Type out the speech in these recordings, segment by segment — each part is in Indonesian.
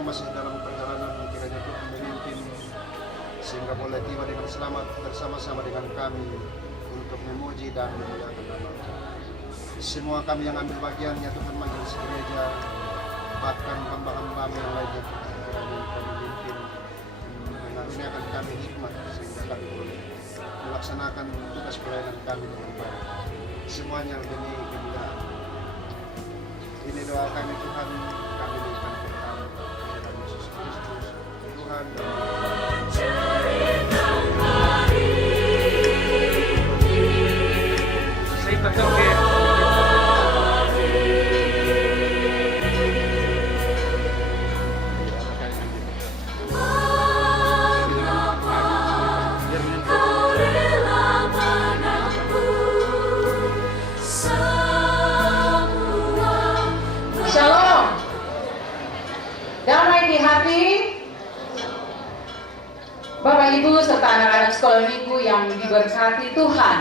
yang masih dalam perjalanan, kiranya Tuhan memimpin sehingga boleh tiba dengan selamat bersama-sama dengan kami untuk memuji dan memuliakan nama-Mu. Semua kami yang ambil bagiannya Tuhan, majelis gereja, bahkan hamba-hamba yang lainnya, kiranya Engkau memimpin, mengaruniakan kami hikmat sehingga kami boleh melaksanakan tugas pelayanan kami dengan baik. Semuanya demi kemuliaan. Ini doa kami Tuhan, kami berikan berkat dalam Yesus Kristus, Tuhan dan Shalom. Damai di hati Bapak Ibu serta anak-anak sekolah minggu yang diberkati Tuhan.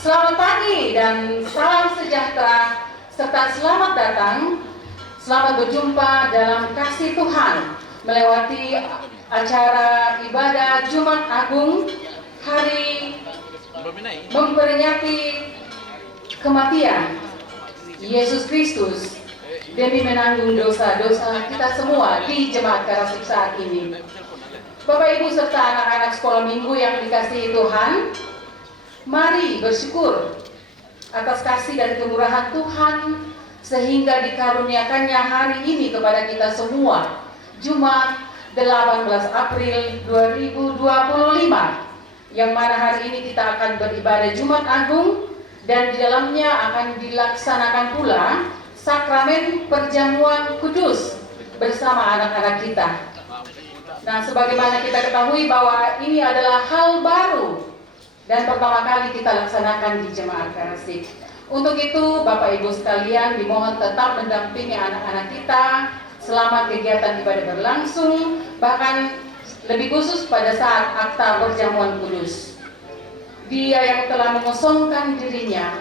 Selamat pagi dan salam sejahtera serta selamat datang. Selamat berjumpa dalam kasih Tuhan melewati acara ibadah Jumat Agung hari memperingati kematian Yesus Kristus demi menanggung dosa-dosa kita semua di jemaat Karasik saat ini. Bapak Ibu serta anak-anak sekolah minggu yang dikasihi Tuhan, mari bersyukur atas kasih dan kemurahan Tuhan sehingga dikaruniakannya hari ini kepada kita semua, Jumat 18 April 2025, yang mana hari ini kita akan beribadah Jumat Agung dan di dalamnya akan dilaksanakan pula sakramen perjamuan kudus bersama anak-anak kita. Nah, sebagaimana kita ketahui bahwa ini adalah hal baru dan pertama kali kita laksanakan di jemaat Karasik. Untuk itu, Bapak Ibu sekalian dimohon tetap mendampingi anak-anak kita selama kegiatan ibadah berlangsung, bahkan lebih khusus pada saat akta perjamuan kudus. Dia yang telah mengosongkan dirinya,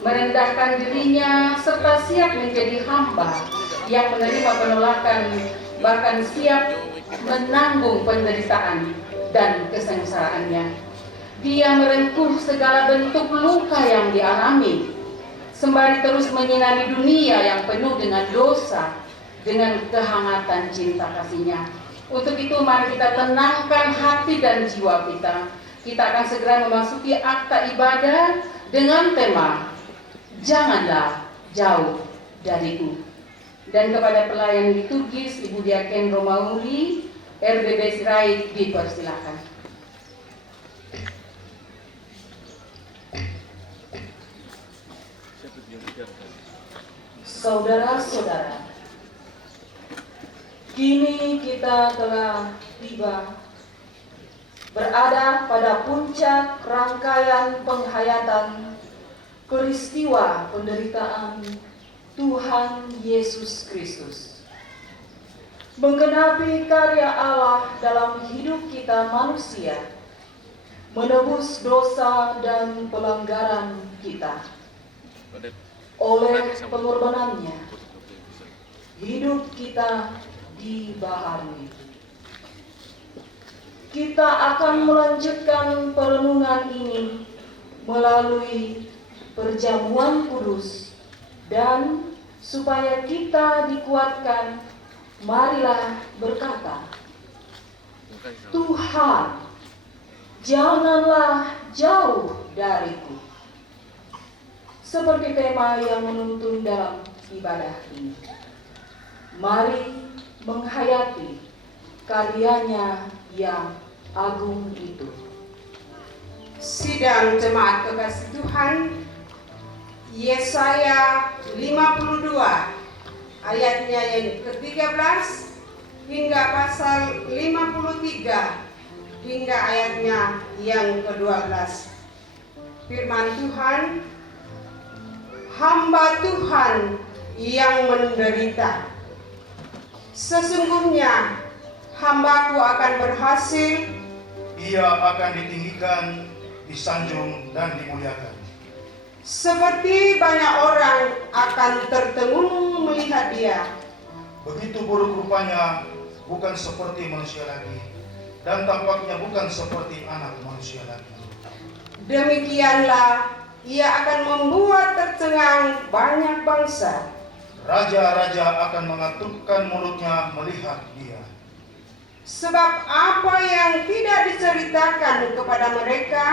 merendahkan dirinya, serta siap menjadi hamba yang menerima penolakan, bahkan siap menanggung penderitaan dan kesengsaraannya. Dia merengkuh segala bentuk luka yang dialami, sembari terus menyinari dunia yang penuh dengan dosa, dengan kehangatan cinta kasihnya. Untuk itu mari kita tenangkan hati dan jiwa kita. Kita akan segera memasuki akta ibadah dengan tema Janganlah Jauh Dariku. Dan kepada pelayan liturgis Ibu Diaken Romauri, RBB Sirait, dipersilakan. Saudara-saudara, kini kita telah tiba berada pada puncak rangkaian penghayatan peristiwa penderitaan Tuhan Yesus Kristus, menggenapi karya Allah dalam hidup kita manusia, menebus dosa dan pelanggaran kita. Oleh pengorbanannya, hidup kita dibaharui. Kita akan melanjutkan perenungan ini melalui perjamuan kudus, dan supaya kita dikuatkan, marilah berkata, Tuhan, janganlah jauh dariku. Seperti tema yang menuntun dalam ibadah ini. Mari menghayati karyanya yang agung itu. Sidang jemaat kekasih Tuhan, Yesaya 52 ayatnya yang ke-13 hingga pasal 53 hingga ayatnya yang ke-12. Firman Tuhan, hamba Tuhan yang menderita. Sesungguhnya hambaku akan berhasil, ia akan ditinggikan, disanjung dan dimuliakan. Seperti banyak orang akan tertengung melihat dia. Begitu buruk rupanya bukan seperti manusia lagi, dan tampaknya bukan seperti anak manusia lagi. Demikianlah ia akan membuat tercengang banyak bangsa. Raja-raja akan mengatupkan mulutnya melihat dia. Sebab apa yang tidak diceritakan kepada mereka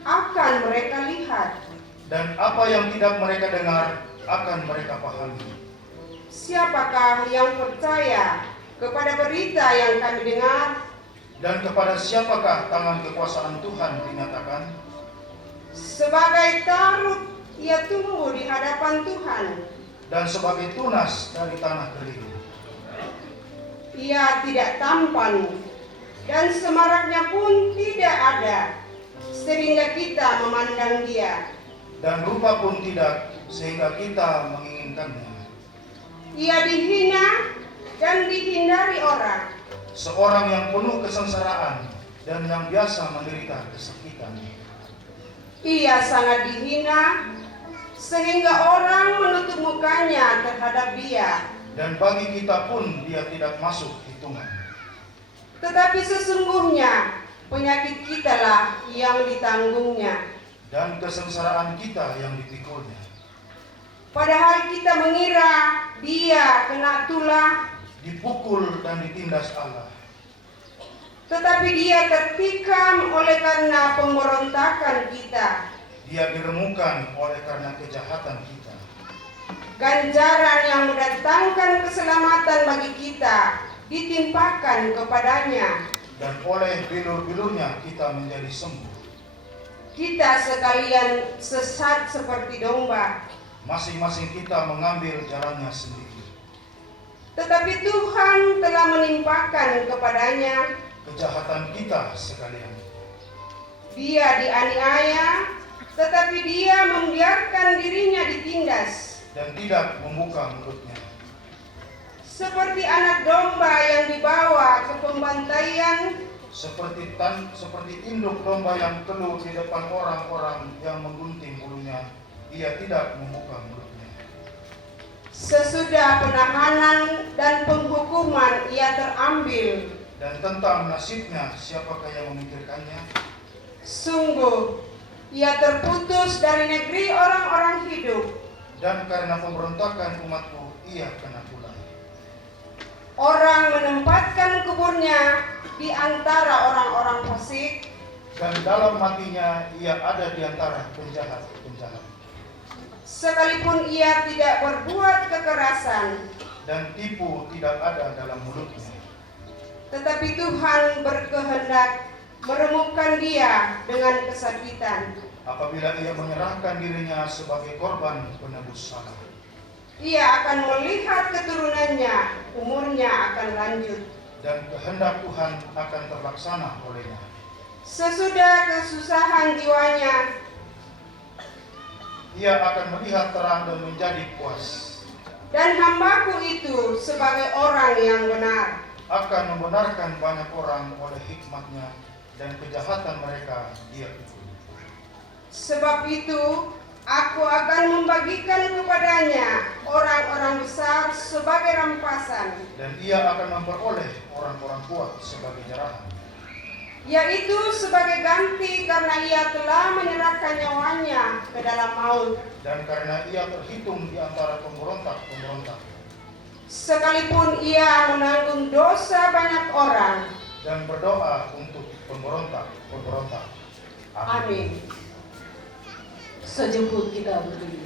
akan mereka lihat. Dan apa yang tidak mereka dengar akan mereka pahami. Siapakah yang percaya kepada berita yang kami dengar? Dan kepada siapakah tangan kekuasaan Tuhan dinyatakan? Sebagai tarut ia tumbuh di hadapan Tuhan. Dan sebagai tunas dari tanah kering. Ia tidak tampan dan semaraknya pun tidak ada, sehingga kita memandang dia. Dan rupa pun tidak, sehingga kita menginginkannya. Ia dihina dan dihindari orang. Seorang yang penuh kesengsaraan dan yang biasa menderita kesakitan. Ia sangat dihina, sehingga orang menutup mukanya terhadap dia. Dan bagi kita pun dia tidak masuk hitungan. Tetapi sesungguhnya penyakit kitalah yang ditanggungnya, Dan kesengsaraan kita yang dipikulnya. padahal kita mengira dia kena tulah, Dipukul dan ditindas Allah. tetapi dia tertikam oleh karena pemberontakan kita. Dia diremukkan oleh karena kejahatan kita. Ganjaran yang mendatangkan keselamatan bagi kita ditimpakan kepadanya. Dan oleh bilur-bilurnya kita menjadi sembuh. Kita sekalian sesat seperti domba, Masing-masing kita mengambil jalannya sendiri. tetapi Tuhan telah menimpakan kepadanya. Kejahatan kita sekalian. Dia dianiaya, tetapi dia membiarkan dirinya ditindas. Dan tidak membuka mulutnya. Seperti anak domba yang dibawa ke pembantaian, Seperti induk domba yang teluh di depan orang-orang yang menggunting bulunya, ia tidak membuka mulutnya. sesudah penahanan dan penghukuman ia terambil. Dan tentang nasibnya, siapakah yang memikirkannya? Sungguh, ia terputus dari negeri orang-orang hidup. Dan karena pemberontakan umatku, ia kena tulah. Orang menempatkan kuburnya di antara orang-orang fasik. Dan dalam matinya, ia ada di antara penjahat-penjahat. Sekalipun ia tidak berbuat kekerasan, Dan tipu tidak ada dalam mulutnya. tetapi Tuhan berkehendak meremukkan dia dengan kesakitan. Apabila ia menyerahkan dirinya sebagai korban penebus salah. Ia akan melihat keturunannya, umurnya akan lanjut. Dan kehendak Tuhan akan terlaksana olehnya. Sesudah kesusahan jiwanya, Ia akan melihat terang dan menjadi puas. dan hambaku itu sebagai orang yang benar. Akan membenarkan banyak orang oleh hikmatnya, dan kejahatan mereka dia pikul. Sebab itu, aku akan membagikan kepadanya orang-orang besar sebagai rampasan, Dan ia akan memperoleh orang-orang kuat sebagai jarahan. yaitu sebagai ganti karena ia telah menyerahkan nyawanya ke dalam maut. Dan karena ia terhitung di antara pemberontak-pemberontak. Sekalipun ia menanggung dosa banyak orang. Dan berdoa untuk pemberontak-pemberontak. Amin. Sejemput kita berdiri.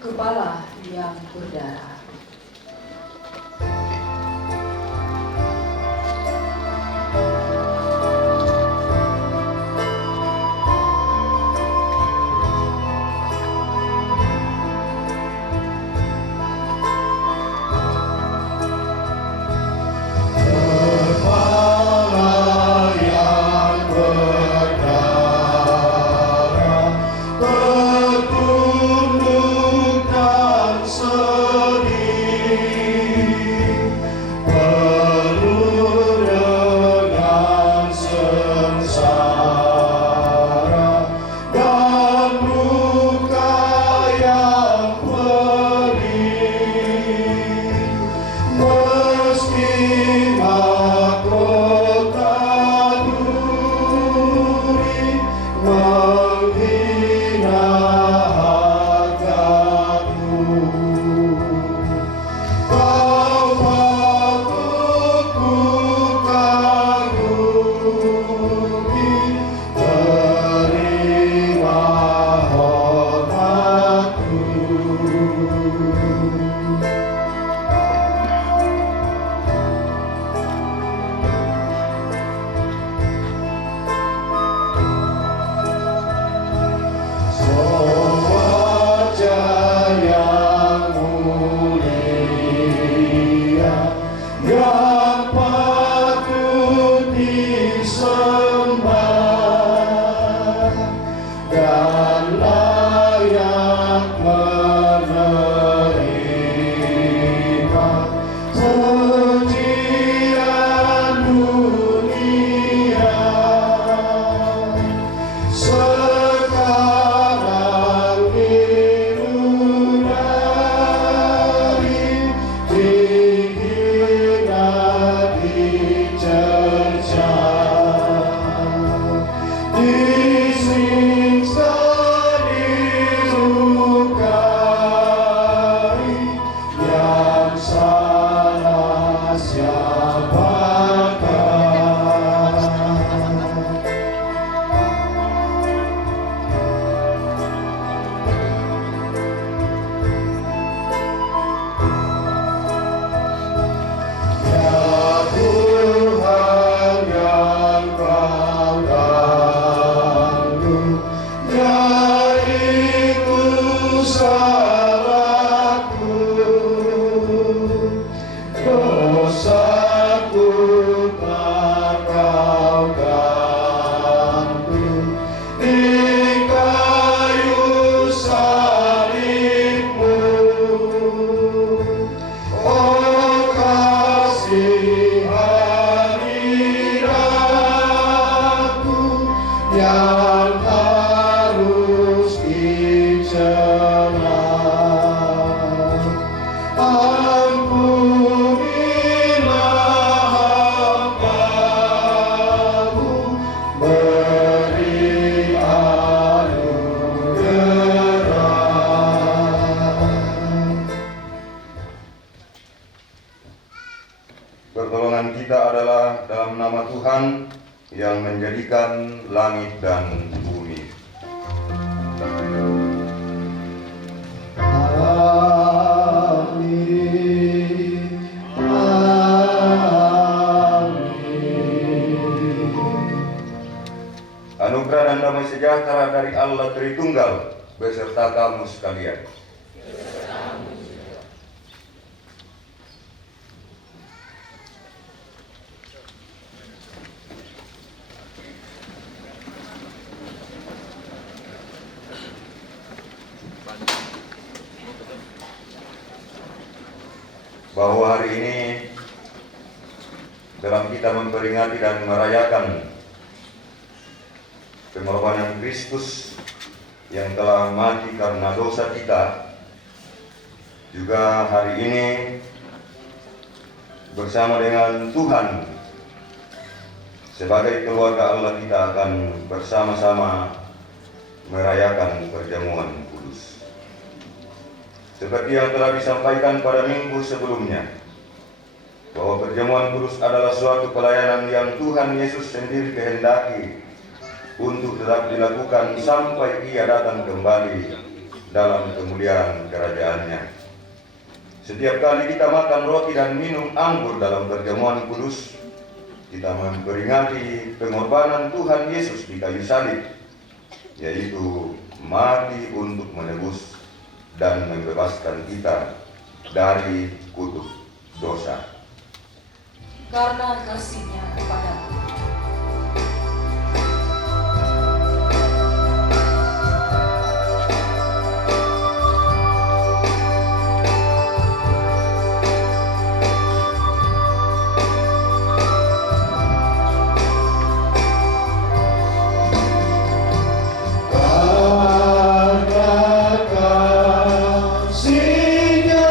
Kepala yang berdarah. Tertunduk dan sedih. salahku, dosaku tak kau gantung di kayu salibmu. Oh kasih hadiratku yang harus dicerna, ampunilah hambamu, beri anugerah. Pertolongan kita adalah dalam nama Tuhan yang menjadikan langit dan bumi. Amin. Amin. Anugerah dan damai sejahtera dari Allah Tritunggal beserta kamu sekalian. Bahwa hari ini dalam kita memperingati dan merayakan pengorbanan Kristus yang telah mati karena dosa kita, juga hari ini bersama dengan Tuhan sebagai keluarga Allah kita akan bersama-sama merayakan perjamuan kudus. Seperti yang telah disampaikan pada minggu sebelumnya, bahwa perjamuan kudus adalah suatu pelayanan yang Tuhan Yesus sendiri kehendaki untuk tetap dilakukan sampai Ia datang kembali dalam kemuliaan kerajaan-Nya. Setiap kali kita makan roti dan minum anggur dalam perjamuan kudus, kita memperingati pengorbanan Tuhan Yesus di kayu salib, yaitu mati untuk menebus dan membebaskan kita dari kutuk dosa. Karena kasih-Nya kepadamu. Kasih-Nya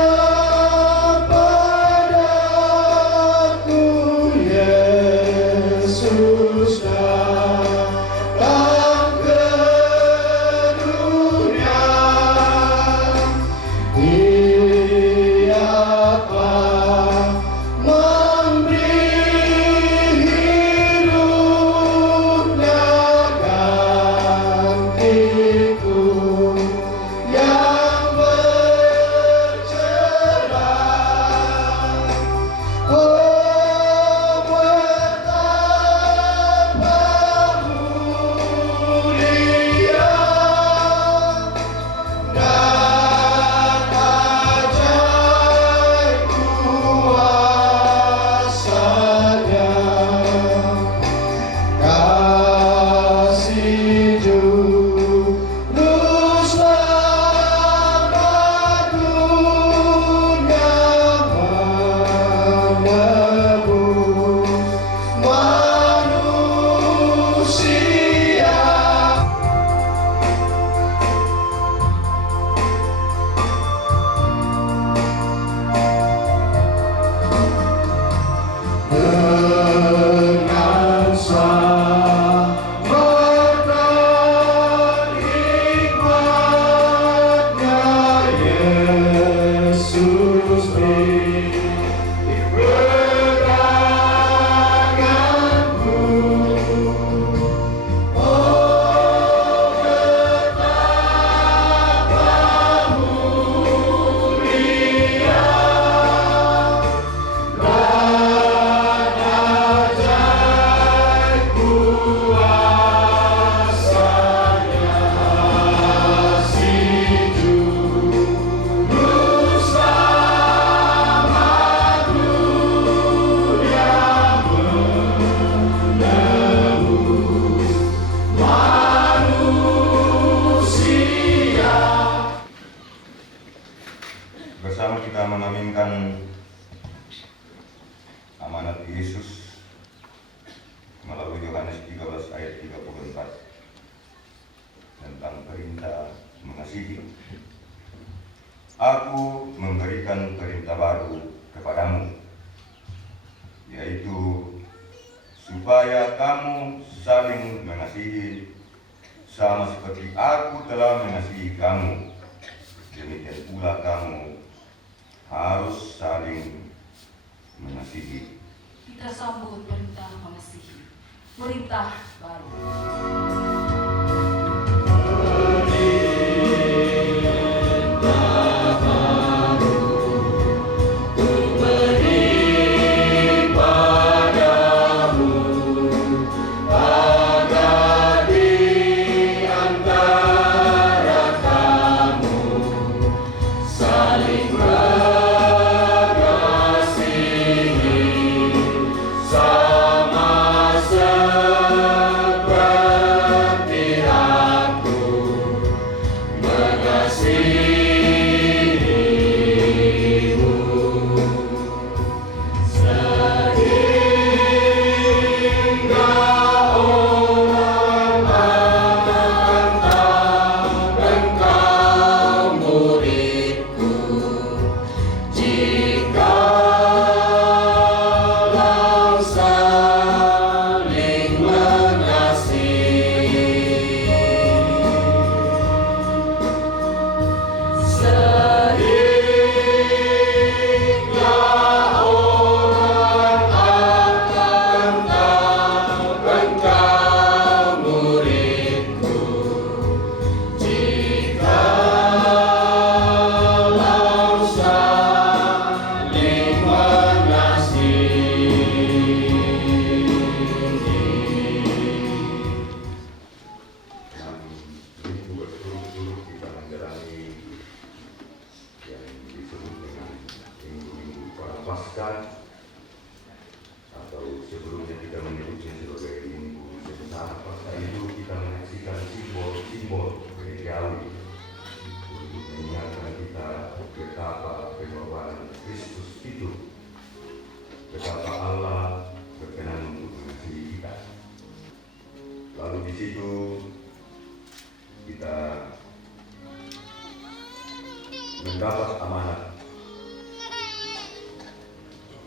padaku, Yesus. bersama-sama kita mengaminkan amanat Yesus melalui Yohanes 13 ayat 34 tentang perintah mengasihi. Aku memberikan perintah baru kepadamu, yaitu supaya kamu saling mengasihi sama seperti aku telah mengasihi kamu. Demikian pula kamu harus saling mengasihi. Kita sambut perintah mengasihi, perintah baru. Atau sebelumnya kita menyebutnya sebagai minggu sebentar. Pasca itu kita menyaksikan simbol-simbol gerejawi untuk mengingatkan kita betapa pengorbanan Kristus itu, betapa Allah berkenan untuk mengasihi kita. Lalu di situ kita mendapat amanat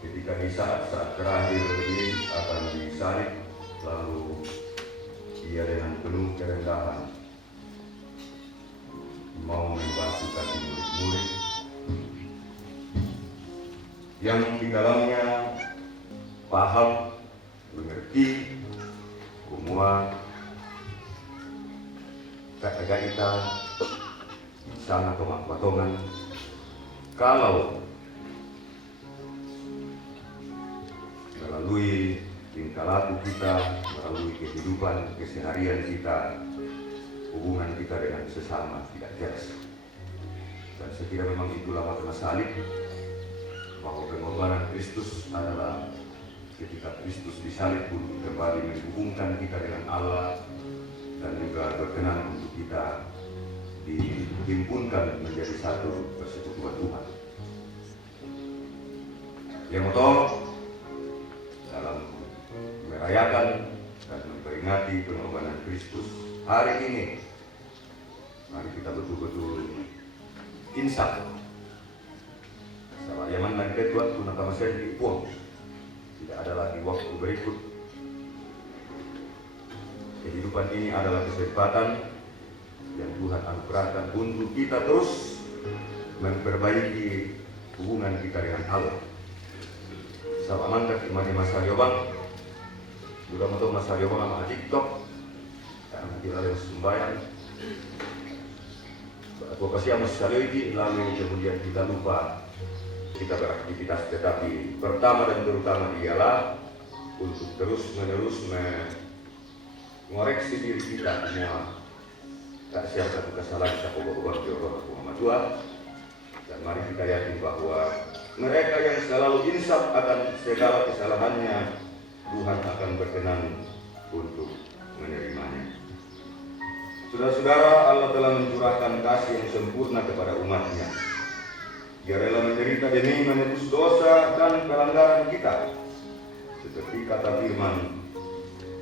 ketika di saat-saat terakhir Yesus akan disalib, lalu ia dengan penuh kerendahan mau membasuh kaki murid-murid yang di dalamnya paham, mengerti semua kata-kata sangat potongan kalau melalui tingkah laku kita, melalui kehidupan keseharian kita, hubungan kita dengan sesama tidak jelas. Dan saya kira memang itulah makna salib, bahwa pengorbanan Kristus adalah ketika Kristus disalib untuk kembali menghubungkan kita dengan Allah dan juga berkenan untuk kita dihimpunkan menjadi satu persekutuan Tuhan. Yang utama dalam merayakan dan memperingati pengorbanan Kristus hari ini, mari kita betul-betul insaf. Salah yaman dan kedua tuna kamasya di puang. Tidak ada lagi waktu berikut. Kehidupan ini adalah kesempatan yang Tuhan anugerahkan untuk kita terus memperbaiki hubungan kita dengan Allah. Sama mandat imani Masaryobang, juga untuk Masaryobang sama TikTok, karena kita harus sembahyang. Advokasi amas sekali lalu kemudian kita lupa kita beraktivitas, tetapi pertama dan terutama ialah untuk terus-menerus mengoreksi diri kita semua. Tak siapa satu kesalahan kita pokok-pokok Jehovah Muhammad Tuhan. Dan mari kita yakin bahwa mereka yang selalu insaf akan segala kesalahannya, Tuhan akan berkenan untuk menerimanya. Saudara-saudara, Allah telah mencurahkan kasih yang sempurna kepada umatnya. Ia rela menderita demi menebus dosa dan pelanggaran kita. Seperti kata firman,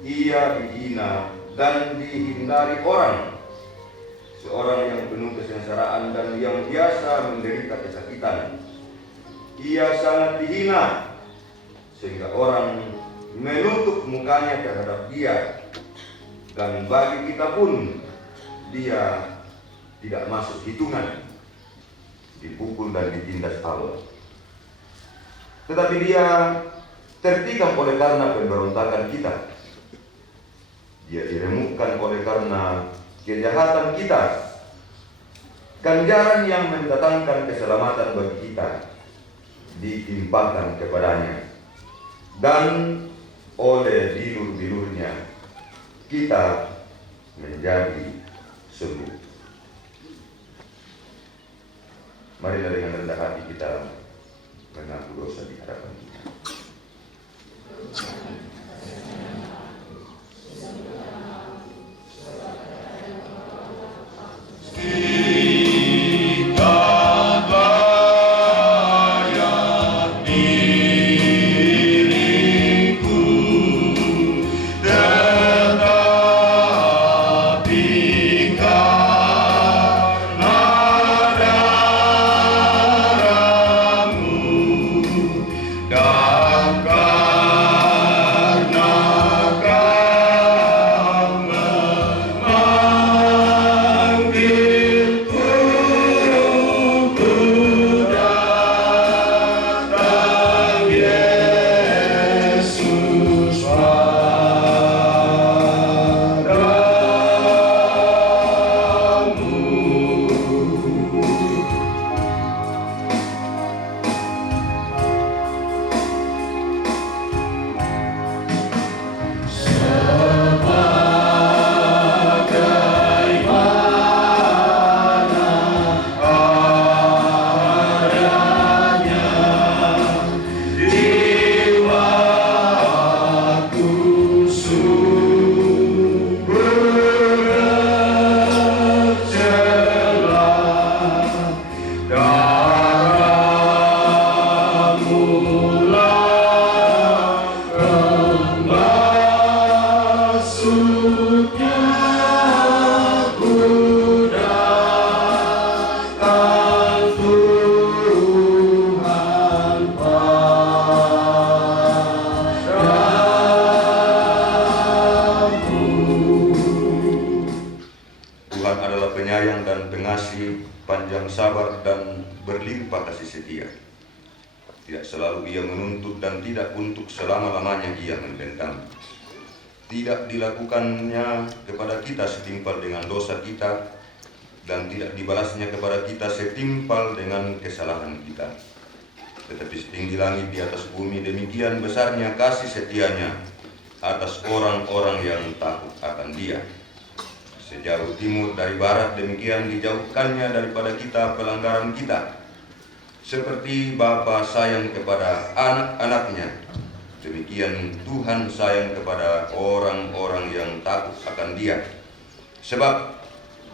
ia dihina dan dihindari orang, seorang yang penuh kesengsaraan dan yang biasa menderita kesakitan. Ia sangat dihina sehingga orang menutup mukanya terhadap dia, dan bagi kita pun dia tidak masuk hitungan, dipukul dan ditindas Allah. Tetapi dia tertikam oleh karena pemberontakan kita. Dia diremukkan oleh karena kejahatan kita. Ganjaran yang mendatangkan keselamatan bagi kita ditimpakan kepadanya, dan oleh dilur-dilurnya kita menjadi sembuh. Marilah dengan rendah hati kita mengaku dosa di hadapan kita. Panjang sabar dan berlimpah kasih setia. Tidak selalu ia menuntut dan tidak untuk selama-lamanya ia membentang. Tidak dilakukannya kepada kita setimpal dengan dosa kita, dan tidak dibalasnya kepada kita setimpal dengan kesalahan kita. Tetapi setinggi langit di atas bumi, demikian besarnya kasih setianya atas orang-orang yang takut akan Dia. Sejauh timur dari barat, demikian dijauhkannya daripada kita pelanggaran kita. Seperti Bapa sayang kepada anak-anaknya, demikian Tuhan sayang kepada orang-orang yang takut akan Dia. Sebab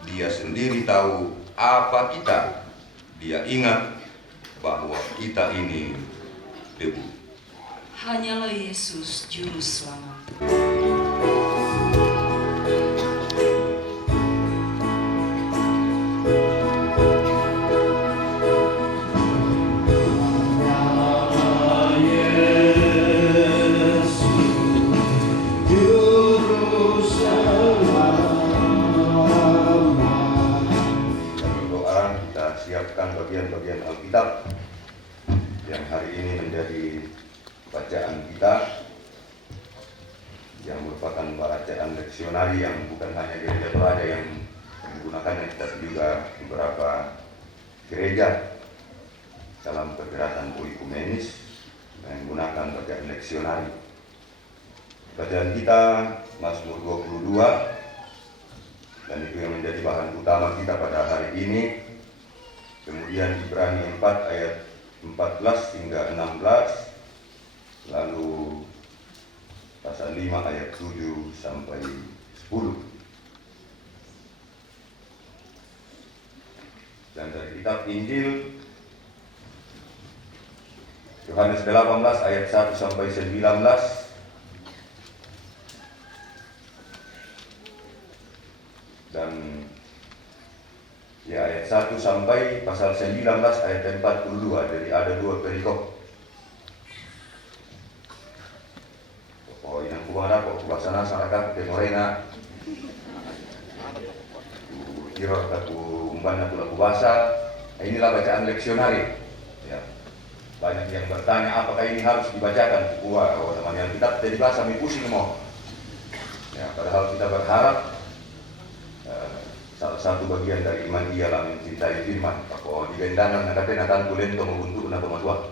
Dia sendiri tahu apa kita. Dia ingat bahwa kita ini debu. Hanyalah Yesus Juru Selamat. Bagian-bagian Alkitab yang hari ini menjadi bacaan kita, yang merupakan bacaan leksionari yang bukan hanya gereja Toraja yang menggunakannya, tetapi juga beberapa gereja dalam pergerakan oikumenis menggunakan bacaan leksionari. Bacaan kita Mazmur 22, dan itu yang menjadi bahan utama kita pada hari ini. Kemudian Ibrani 4 ayat 14 hingga 16, lalu pasal 5 ayat 7 sampai 10. Dan dari kitab Injil Yohanes 18 ayat 1 sampai 19. Dan ya ayat 1 sampai pasal 19 ayat 42. Jadi ada 2 perikop. Oh, yang kumana kok baksana saraka ke morena. Kira aku umbana lagu bahasa. Inilah bacaan leksionari. Ya. Banyak yang bertanya apakah ini harus dibacakan. Wah, oh, teman yang kita jadi bahasa mi pusing mau. Ya, padahal kita berharap salah satu bagian dari iman ialah mencintai firman. Kalau di gendangan nakatena tantu lento menguntur na pematua.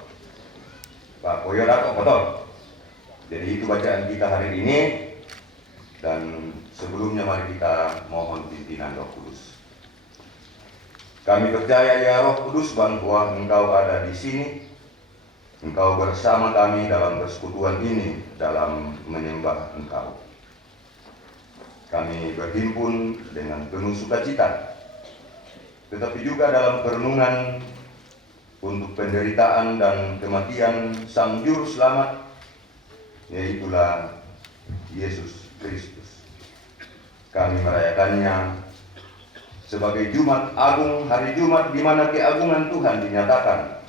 Pak Koyo dapat betul. Jadi itu bacaan kita hari ini. Dan sebelumnya mari kita mohon pimpinan Roh Kudus. Kami percaya ya Roh Kudus bahwa Engkau ada di sini. Engkau bersama kami dalam persekutuan ini, dalam menyembah Engkau. Kami berhimpun dengan penuh sukacita, tetapi juga dalam perenungan untuk penderitaan dan kematian Sang Juru Selamat, yaitulah Yesus Kristus. Kami merayakannya sebagai Jumat Agung, hari Jumat di mana keagungan Tuhan dinyatakan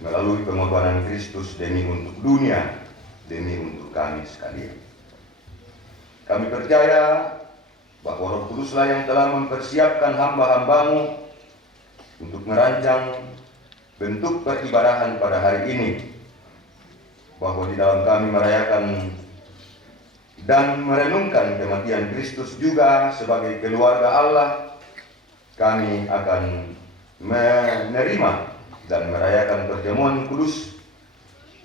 melalui pengorbanan Kristus demi untuk dunia, demi untuk kami sekalian. Kami percaya bahwa Roh Kuduslah yang telah mempersiapkan hamba-hambamu untuk merancang bentuk peribadahan pada hari ini, bahwa di dalam kami merayakan dan merenungkan kematian Kristus juga sebagai keluarga Allah, kami akan menerima dan merayakan perjamuan kudus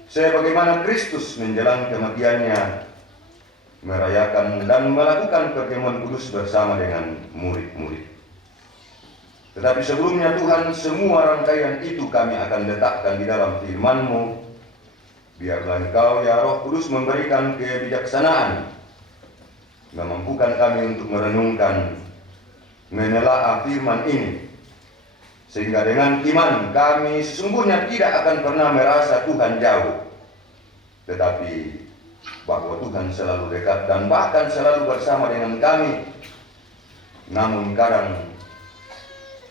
sebagaimana Kristus menjelang kematiannya merayakan dan melakukan perjamuan kudus bersama dengan murid-murid. Tetapi sebelumnya Tuhan, semua rangkaian itu kami akan letakkan di dalam firman-Mu. Biarlah Engkau ya Roh Kudus memberikan kebijaksanaan, memampukan kami untuk merenungkan, menelaah firman ini, sehingga dengan iman kami sesungguhnya tidak akan pernah merasa Tuhan jauh, tetapi bahwa Tuhan selalu dekat dan bahkan selalu bersama dengan kami. Namun kadang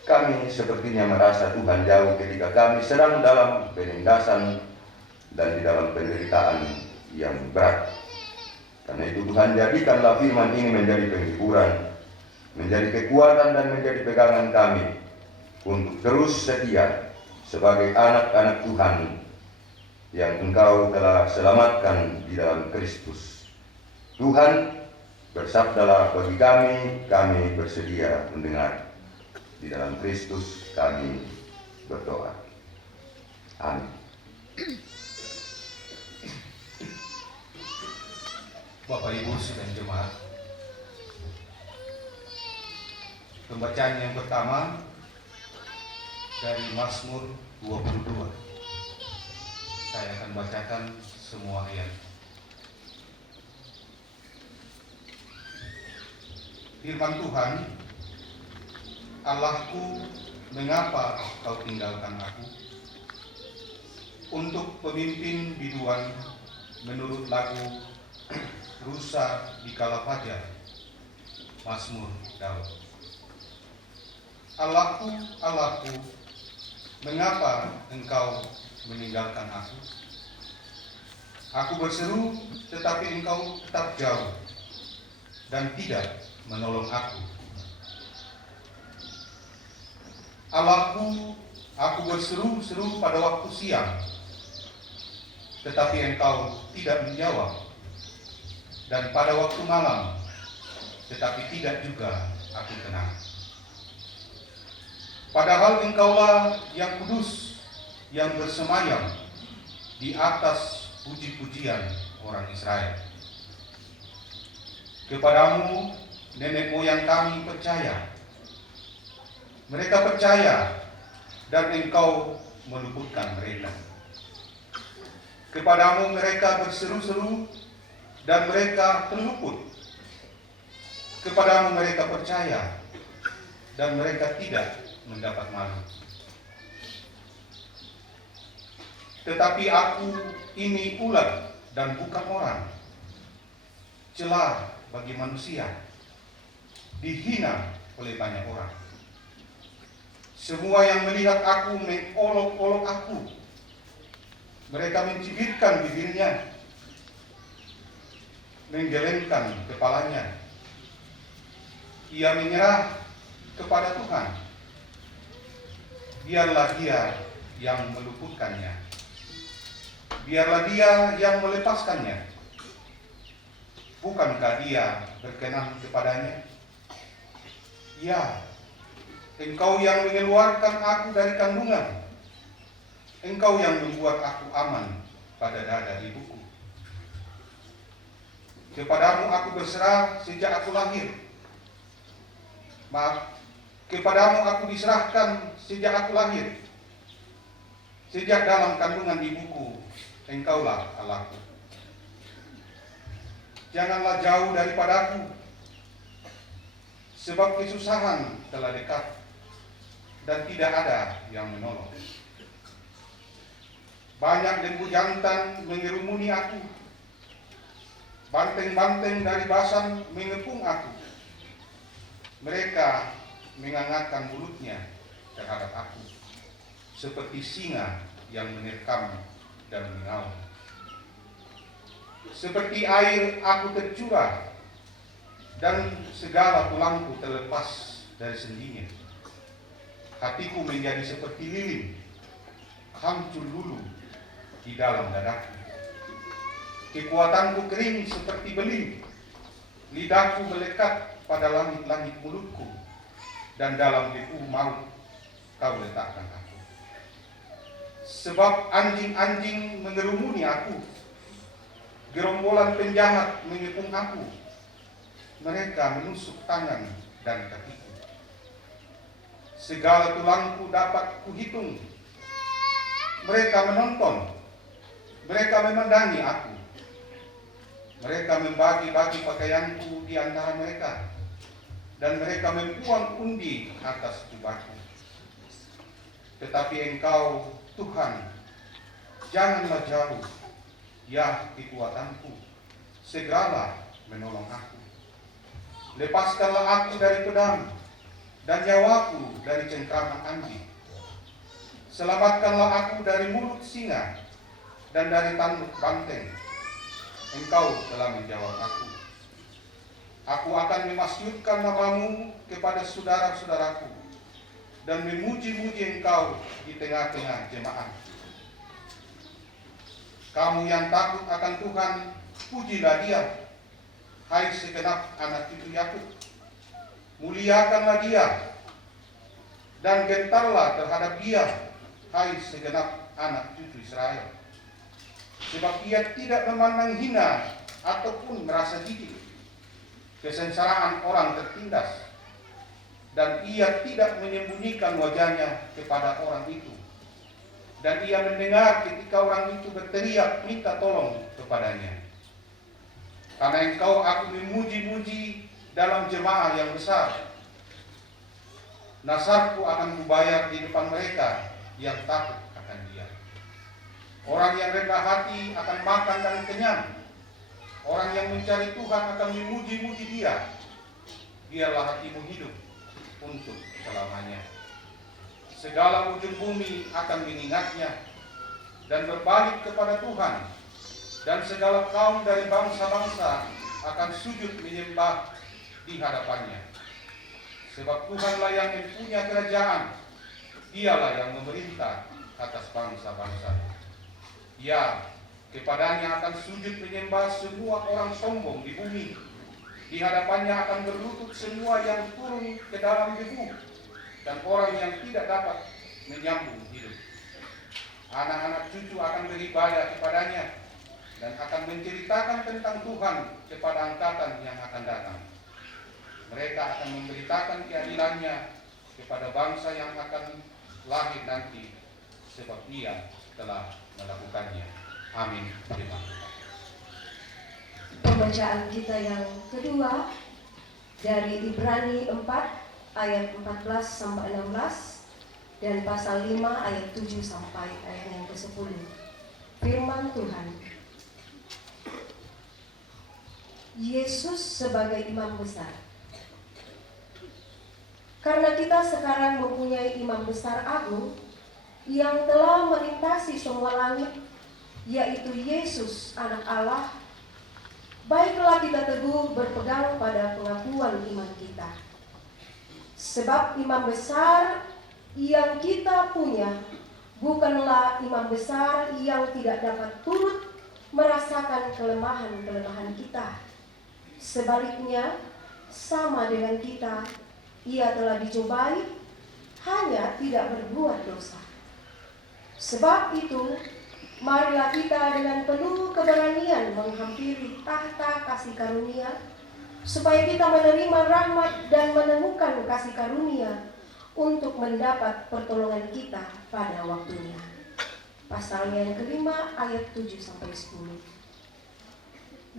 kami sepertinya merasa Tuhan jauh ketika kami sedang dalam penindasan dan di dalam penderitaan yang berat. Karena itu Tuhan, jadikanlah firman ini menjadi penghiburan, menjadi kekuatan dan menjadi pegangan kami untuk terus setia sebagai anak-anak Tuhan yang Engkau telah selamatkan di dalam Kristus. Tuhan, bersabdalah bagi kami bersedia mendengar. Di dalam Kristus kami berdoa. Amin. Bapak Ibu sidang jemaat, pembacaan yang pertama dari Mazmur 22. Saya akan bacakan semua ayat. Firman Tuhan, Allahku, mengapa kau tinggalkan aku? Untuk pemimpin biduan menurut lagu Rusa di Kala Fajar, Mazmur Daud. Allahku, Allahku, mengapa engkau meninggalkan aku? Aku berseru, tetapi engkau tetap jauh dan tidak menolong aku. Allahku, aku berseru-seru pada waktu siang, tetapi engkau tidak menjawab, dan pada waktu malam, tetapi tidak juga aku tenang. Padahal engkaulah yang kudus, yang bersemayam di atas puji-pujian orang Israel. Kepadamu nenek moyang kami percaya. Mereka percaya dan engkau meluputkan mereka. Kepadamu mereka berseru-seru dan mereka terluput. Kepadamu mereka percaya dan mereka tidak mendapat malu. Tetapi aku ini ulat dan bukan orang, celah bagi manusia, dihina oleh banyak orang. Semua yang melihat aku mengolok-olok aku. Mereka mencibirkan bibirnya, menggelengkan kepalanya. Ia menyerah kepada Tuhan. Biarlah Dia yang meluputkannya. Biarlah Dia yang melepaskannya. Bukankah Dia berkenan kepadanya? Ya, Engkau yang mengeluarkan aku dari kandungan. Engkau yang membuat aku aman pada dada ibuku. Kepadamu aku berserah sejak aku lahir. Kepadamu aku diserahkan sejak aku lahir. Sejak dalam kandungan ibuku, Engkaulah Allahku. Janganlah jauh daripadaku, sebab kesusahan telah dekat dan tidak ada yang menolong. Banyak lembu jantan mengerumuni aku. Banteng-banteng dari Basan mengepung aku. Mereka mengangkat mulutnya terhadap aku, seperti singa yang menerkam dan mengaum. Seperti air aku tercurah, dan segala tulangku terlepas dari sendinya. Hatiku menjadi seperti lilin, hancur lulu di dalam dadaku. Kekuatanku kering seperti beling, lidahku melekat pada langit-langit mulutku, dan dalam debu maut kau letakkan aku. Sebab anjing-anjing mengerumuni aku, gerombolan penjahat mengepung aku. Mereka menusuk tangan dan kakiku. Segala tulangku dapat kuhitung. Mereka menonton, mereka memandangi aku. Mereka membagi-bagi pakaianku di antara mereka, dan mereka membuang undi atas jubahku. Tetapi Engkau, Tuhan, janganlah jauh, ya kekuatanku, segeralah menolong aku. Lepaskanlah aku dari pedang, dan nyawaku dari cengkraman anjing. Selamatkanlah aku dari mulut singa, dan dari tanduk banteng. Engkau telah menjawab aku. Aku akan memasyurkan namamu kepada saudara-saudaraku, dan memuji-muji Engkau di tengah-tengah jemaat. Kamu yang takut akan Tuhan, pujilah Dia, hai segenap anak cucu Yakub. Muliakanlah Dia, dan gentarlah terhadap Dia, hai segenap anak cucu Israel. Sebab Ia tidak memandang hina ataupun merasa jijik kesengsaraan orang tertindas, dan Ia tidak menyembunyikan wajahnya kepada orang itu. Dan Ia mendengar ketika orang itu berteriak minta tolong kepadanya. Karena Engkau aku memuji-muji dalam jemaah yang besar. Nasarku akan kubayar di depan mereka yang takut akan Dia. Orang yang rendah hati akan makan dan kenyang. Orang yang mencari Tuhan akan memuji-muji Dia. Biarlah hatimu hidup untuk selamanya. Segala ujung bumi akan mengingatnya dan berbalik kepada Tuhan. Dan segala kaum dari bangsa-bangsa akan sujud menyembah di hadapannya. Sebab Tuhanlah yang mempunyai kerajaan. Dialah yang memerintah atas bangsa-bangsa. Ya, kepadanya akan sujud menyembah semua orang sombong di bumi. Di hadapannya akan berlutut semua yang turun ke dalam debu, dan orang yang tidak dapat menyambung hidup. Anak-anak cucu akan beribadah kepadanya, dan akan menceritakan tentang Tuhan kepada angkatan yang akan datang. Mereka akan memberitakan keadilannya kepada bangsa yang akan lahir nanti, sebab Dia telah melakukannya. Amin. Terima kasih. Pembacaan kita yang kedua dari Ibrani 4 ayat 14 sampai 16 dan pasal 5 ayat 7 sampai ayat yang ke-10. Firman Tuhan. Yesus sebagai imam besar. Karena kita sekarang mempunyai imam besar agung yang telah melintasi semua langit, yaitu Yesus anak Allah, baiklah kita teguh berpegang pada pengakuan iman kita. Sebab imam besar yang kita punya bukanlah imam besar yang tidak dapat turut merasakan kelemahan-kelemahan kita. Sebaliknya, sama dengan kita, ia telah dicobai, hanya tidak berbuat dosa. Sebab itu, marilah kita dengan penuh keberanian menghampiri tahta kasih karunia, supaya kita menerima rahmat dan menemukan kasih karunia untuk mendapat pertolongan kita pada waktunya. Pasalnya yang kelima ayat 7-10.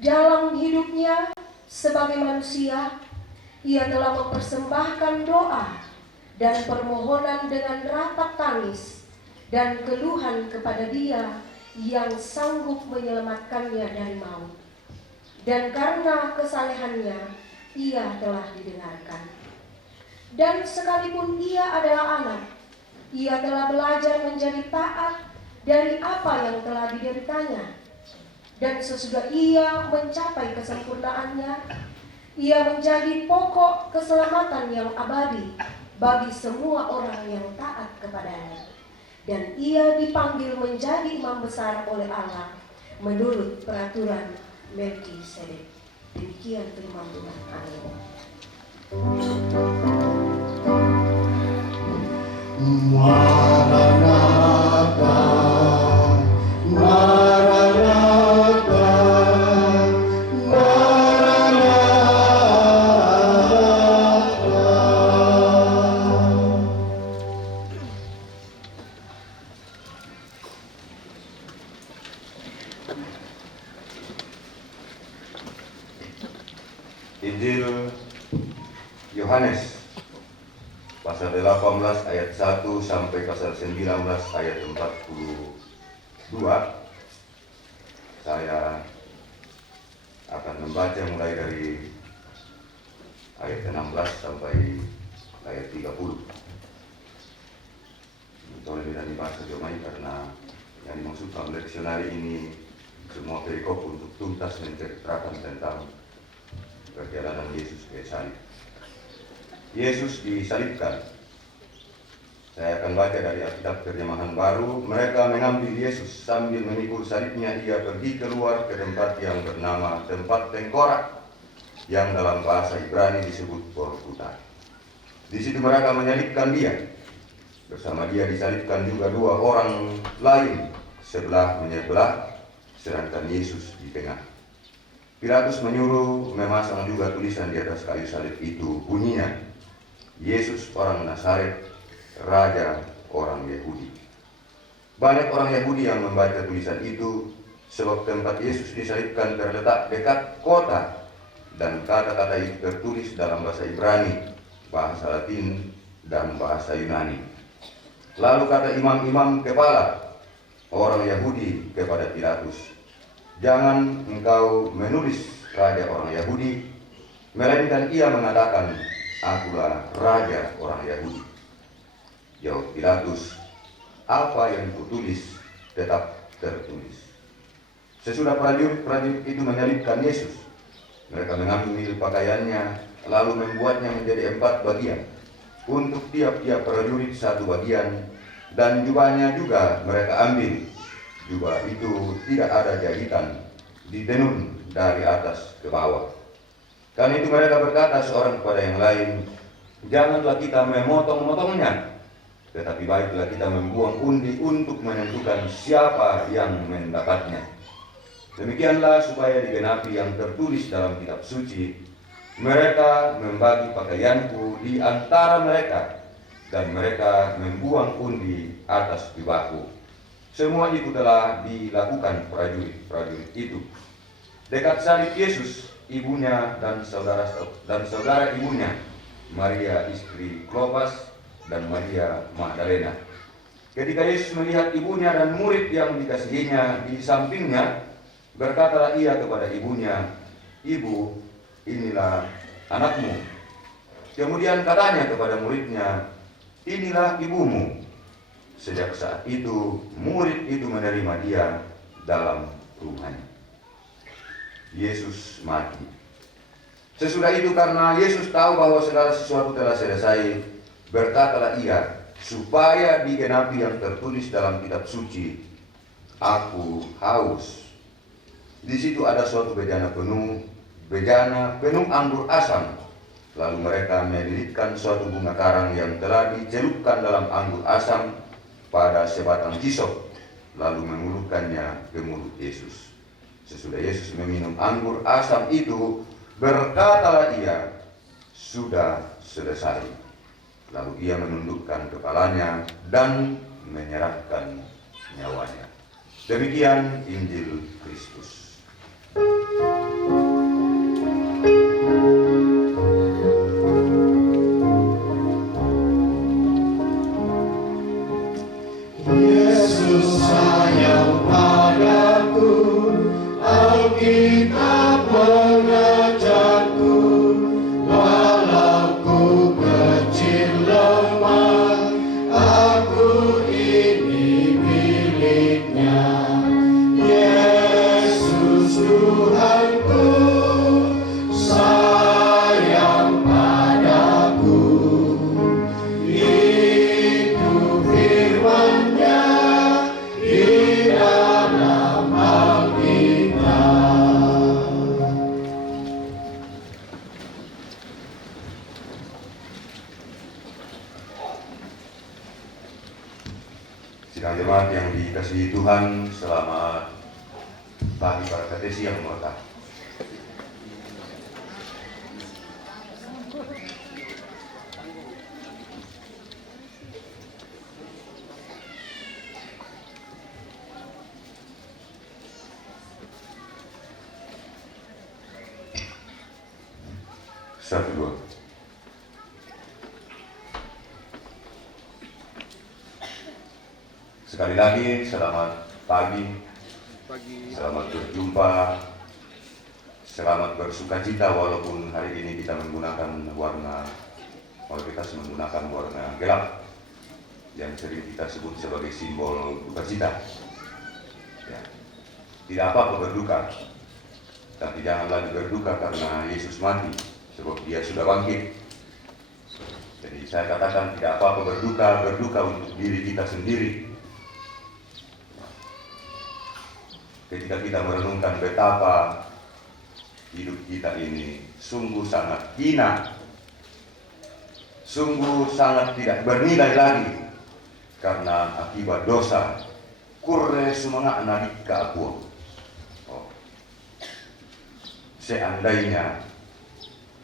Dalam hidupnya sebagai manusia, ia telah mempersembahkan doa dan permohonan dengan ratap tangis dan keluhan kepada Dia yang sanggup menyelamatkannya dari maut. Dan karena kesalehannya, ia telah didengarkan. Dan sekalipun ia adalah anak, ia telah belajar menjadi taat dari apa yang telah dideritanya. Dan sesudah ia mencapai kesempurnaannya, ia menjadi pokok keselamatan yang abadi bagi semua orang yang taat kepadanya. Dan ia dipanggil menjadi imam besar oleh Allah menurut peraturan Melkisedek. Demikian firman Tuhan. Amin. Maranatha, Maranatha, Maranatha. Injil Yohanes pasal 18 ayat 1 sampai pasal 19 ayat 42. Saya akan membaca mulai dari ayat 16 sampai ayat 30. Tolong tidak dibahas Jerman karena yang dimaksudkan leksionari ini semua perikop untuk tuntas menceritakan tentang perjalanan Yesus ke salib. Yesus disalibkan. Saya akan baca dari Alkitab Terjemahan Baru. Mereka mengambil Yesus sambil memikul salibnya. Ia pergi keluar ke tempat yang bernama tempat tengkorak, yang dalam bahasa Ibrani disebut Golgota. Di situ mereka menyalibkan Dia. Bersama Dia disalibkan juga dua orang lain, sebelah menyebelah, sedangkan Yesus di tengah. Pilatus menyuruh memasang juga tulisan di atas kayu salib itu, bunyinya, Yesus orang Nazaret, Raja orang Yahudi. Banyak orang Yahudi yang membaca tulisan itu, sebab tempat Yesus disalibkan terletak dekat kota, dan kata-kata itu tertulis dalam bahasa Ibrani, bahasa Latin, dan bahasa Yunani. Lalu kata imam-imam kepala orang Yahudi kepada Pilatus, "Jangan engkau menulis Raja orang Yahudi, melainkan ia mengatakan, Akulah Raja orang Yahudi." Jawab Pilatus, "Apa yang kutulis tetap tertulis." Sesudah prajurit itu menyalibkan Yesus, mereka mengambil pakaiannya, lalu membuatnya menjadi 4 bagian. Untuk tiap-tiap prajurit 1 bagian, dan jubahnya juga mereka ambil. Jubah itu tidak ada jahitan, ditenun dari atas ke bawah. Karena itu mereka berkata seorang kepada yang lain, "Janganlah kita memotong-motongnya, tetapi baiklah kita membuang undi untuk menentukan siapa yang mendapatnya. Demikianlah supaya digenapi yang tertulis dalam kitab suci, mereka membagi pakaianku di antara mereka, dan mereka membuang undi atas jubahku." Semua itu telah dilakukan prajurit itu. Dekat salib Yesus, ibunya dan saudara ibunya, Maria istri Klopas dan Maria Magdalena. Ketika Yesus melihat ibunya dan murid yang dikasihinya di sampingnya, berkatalah ia kepada ibunya, "Ibu, inilah anakmu." Kemudian katanya kepada muridnya, "Inilah ibumu." Sejak saat itu, murid itu menerima dia dalam rumahnya. Yesus mati. Sesudah itu, karena Yesus tahu bahwa segala sesuatu telah selesai, berkatalah ia, supaya digenapi yang tertulis dalam kitab suci, "Aku haus." Di situ ada suatu bejana penuh anggur asam. Lalu mereka melilitkan suatu bunga karang yang telah dicelupkan dalam anggur asam pada sebatang hisop, lalu mengulurkannya ke mulut Yesus. Sesudah Yesus meminum anggur asam itu, berkatalah ia, "Sudah selesai." Lalu ia menundukkan kepalanya dan menyerahkan nyawanya. Demikian Injil Kristus. Yesus sayang padaku, Alkitab mengajarku, walau ku kecil lemah, aku ini miliknya. Yesus Tuhanku, sayang padaku. Itu firman-Nya di dalam Alkitab. Sidang jemaat yang dikasihi Tuhan, selamat pagi para katesi yang melekat. Satu, dua. Sekali lagi, selamat pagi, selamat berjumpa, selamat bersukacita walaupun hari ini kita menggunakan warna gelap yang sering kita sebut sebagai simbol sukacita. Ya. Tidak apa-apa berduka, tapi jangan lagi berduka karena Yesus mati, sebab Dia sudah bangkit. Jadi saya katakan tidak apa-apa berduka untuk diri kita sendiri. Ketika kita merenungkan betapa hidup kita ini sungguh sangat hina, sungguh sangat tidak bernilai lagi karena akibat dosa. Kurre sumanga nadik kaapuang. Seandainya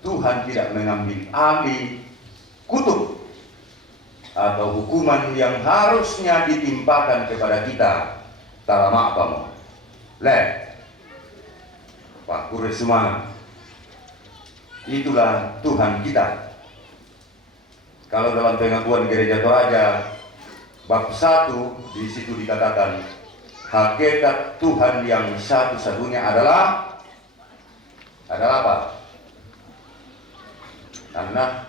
Tuhan tidak mengambil alih kutuk atau hukuman yang harusnya ditimpakan kepada kita, talama apa mau? Pak Kure semua, itulah Tuhan kita. Kalau dalam pengakuan Gereja Toraja bab 1 di situ dikatakan hakikat Tuhan yang satu-satunya adalah apa? Karena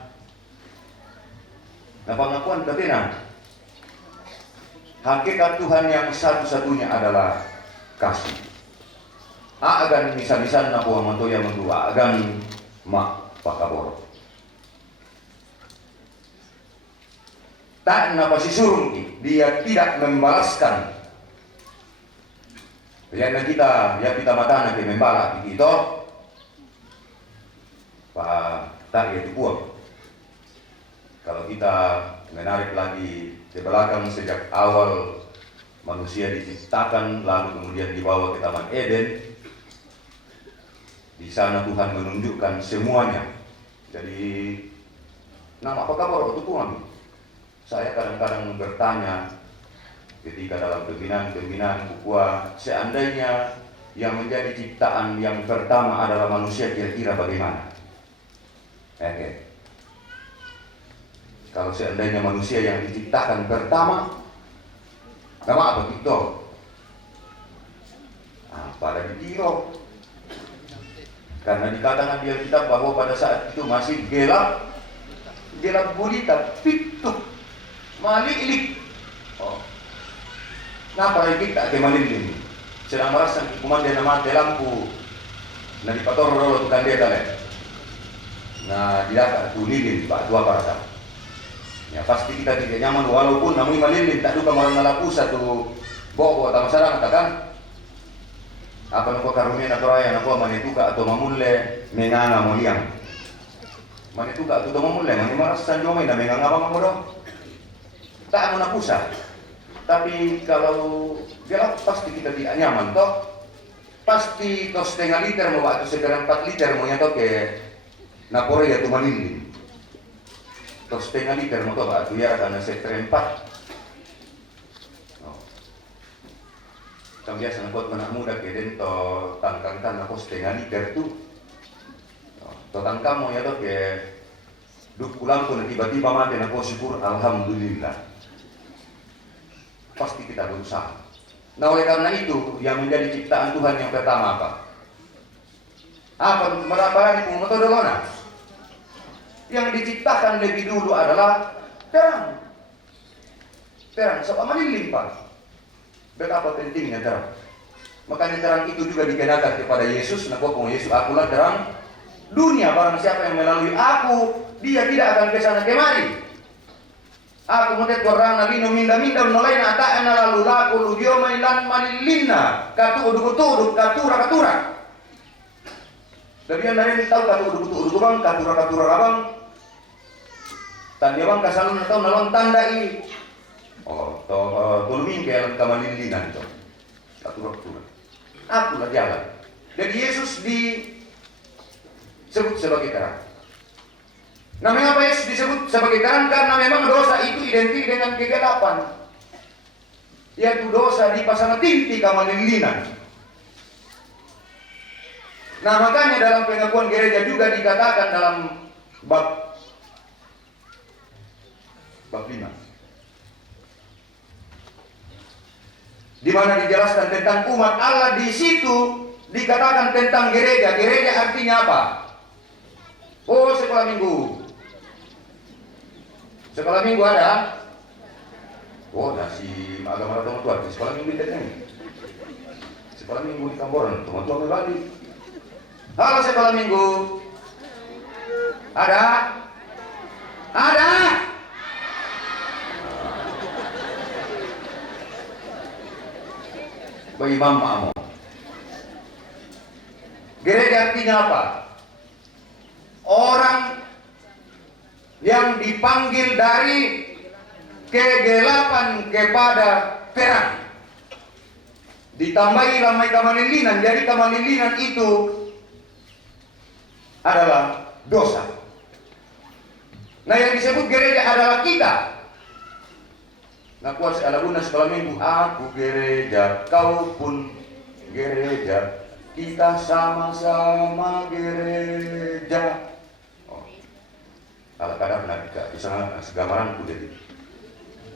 pengakuan ketenan hakikat Tuhan yang satu-satunya adalah kasih. Agan misa-misan na kuha mantoya mandua agan ma pakabor. Tak napa sisurung dia tidak membalaskan. Yang kita mata na membala itu tak itu kuat. Kalau kita menarik lagi ke belakang sejak awal manusia diciptakan lalu kemudian dibawa ke Taman Eden, di sana Tuhan menunjukkan semuanya. Jadi nama apa kabar waktu Tuhan? Saya kadang-kadang bertanya ketika dalam pembinaan Kukua, seandainya yang menjadi ciptaan yang pertama adalah manusia, kira-kira bagaimana? Oke. Kalau seandainya manusia yang diciptakan pertama, Nama apa itu? Pada ditiro. Karena dikatakan di Alkitab bahwa pada saat itu masih gelap gulita, pituk, malilik. Napa lagi tak kemalilin? Sedang merasa kumanda nama lampu. Na di pator rolo tukang dia kali. Nah, tidak tu lilin pak tua parasa. Ya pasti kita tidak nyaman walaupun namun malilin tak duka marang nalaku satu bobo atau sarang katakan. Apa nako karunia na raya nako manituka atau mamulle menganga moliang. Manituka atau mamulle mani marasan jomay na menganga apa mamodo. Tak mau napusa. Tapi kalau gelap pasti kita tidak nyaman toh. Pasti kau setengah liter mau atau sekarang 4 liter mau nyato ke napore ya tu malilin. Kau setengah liter mau toh atau ya karena sektor 4. Kau biasa buat anak muda keden to tangkangkan aku setengah liter tu. To tangkang mau ya toh ke duk pulang tu tiba-tiba mati aku syukur alhamdulillah. Pasti kita berusaha. Nah oleh karena itu yang menjadi ciptaan Tuhan yang pertama apa? Apa merapaan itu metode mana? Yang diciptakan lebih dulu adalah terang. Terang, sebab malilin pak. Betapa pentingnya terang. Makanya terang itu juga dikenakan kepada Yesus. Nah kok Yesus akulah terang dunia. Barang siapa yang melalui aku, dia tidak akan kesana kemari. Aku mutet korang nalino minda-minda nolai na ta'an na lalu laku ludio mailan malilina katu uduk-uduk katura-katura. Tapi yang dari tahu katu uduk-uduk bang katura-katura abang tanda bang kasalun atau nalon tanda ini tulumin kaya kamalilinan itu katura-katura. Akulah jalan. Jadi Yesus disebut sebagai terang. Nah, mengapa Yesus disebut sebagai terang? Karena memang dosa itu identik dengan kegelapan. Yaitu dosa di pasangan tinti kamalilinan. Nah, makanya dalam pengakuan gereja juga dikatakan dalam bab 5. Di mana dijelaskan tentang umat Allah, di situ dikatakan tentang gereja. Gereja artinya apa? Oh, sekolah minggu. Sekolah minggu ada? Oh, nasi agama orang tua. Sekolah minggu di ini. Sekolah minggu di Kamboran. Teman-teman berbagi. Halo sekolah minggu. Ada? Ada? Bagi mamamu. Gereja artinya apa? Orang yang dipanggil dari kegelapan kepada terang. Ditambahi lamai kamalilinan. Jadi kamalilinan itu adalah dosa. Nah yang disebut gereja adalah kita. Nah kuasa ala guna sekolah minggu. Aku gereja, kau pun gereja. Kita sama-sama gereja. Kalau kadang nak misalnya segamaran itu jadi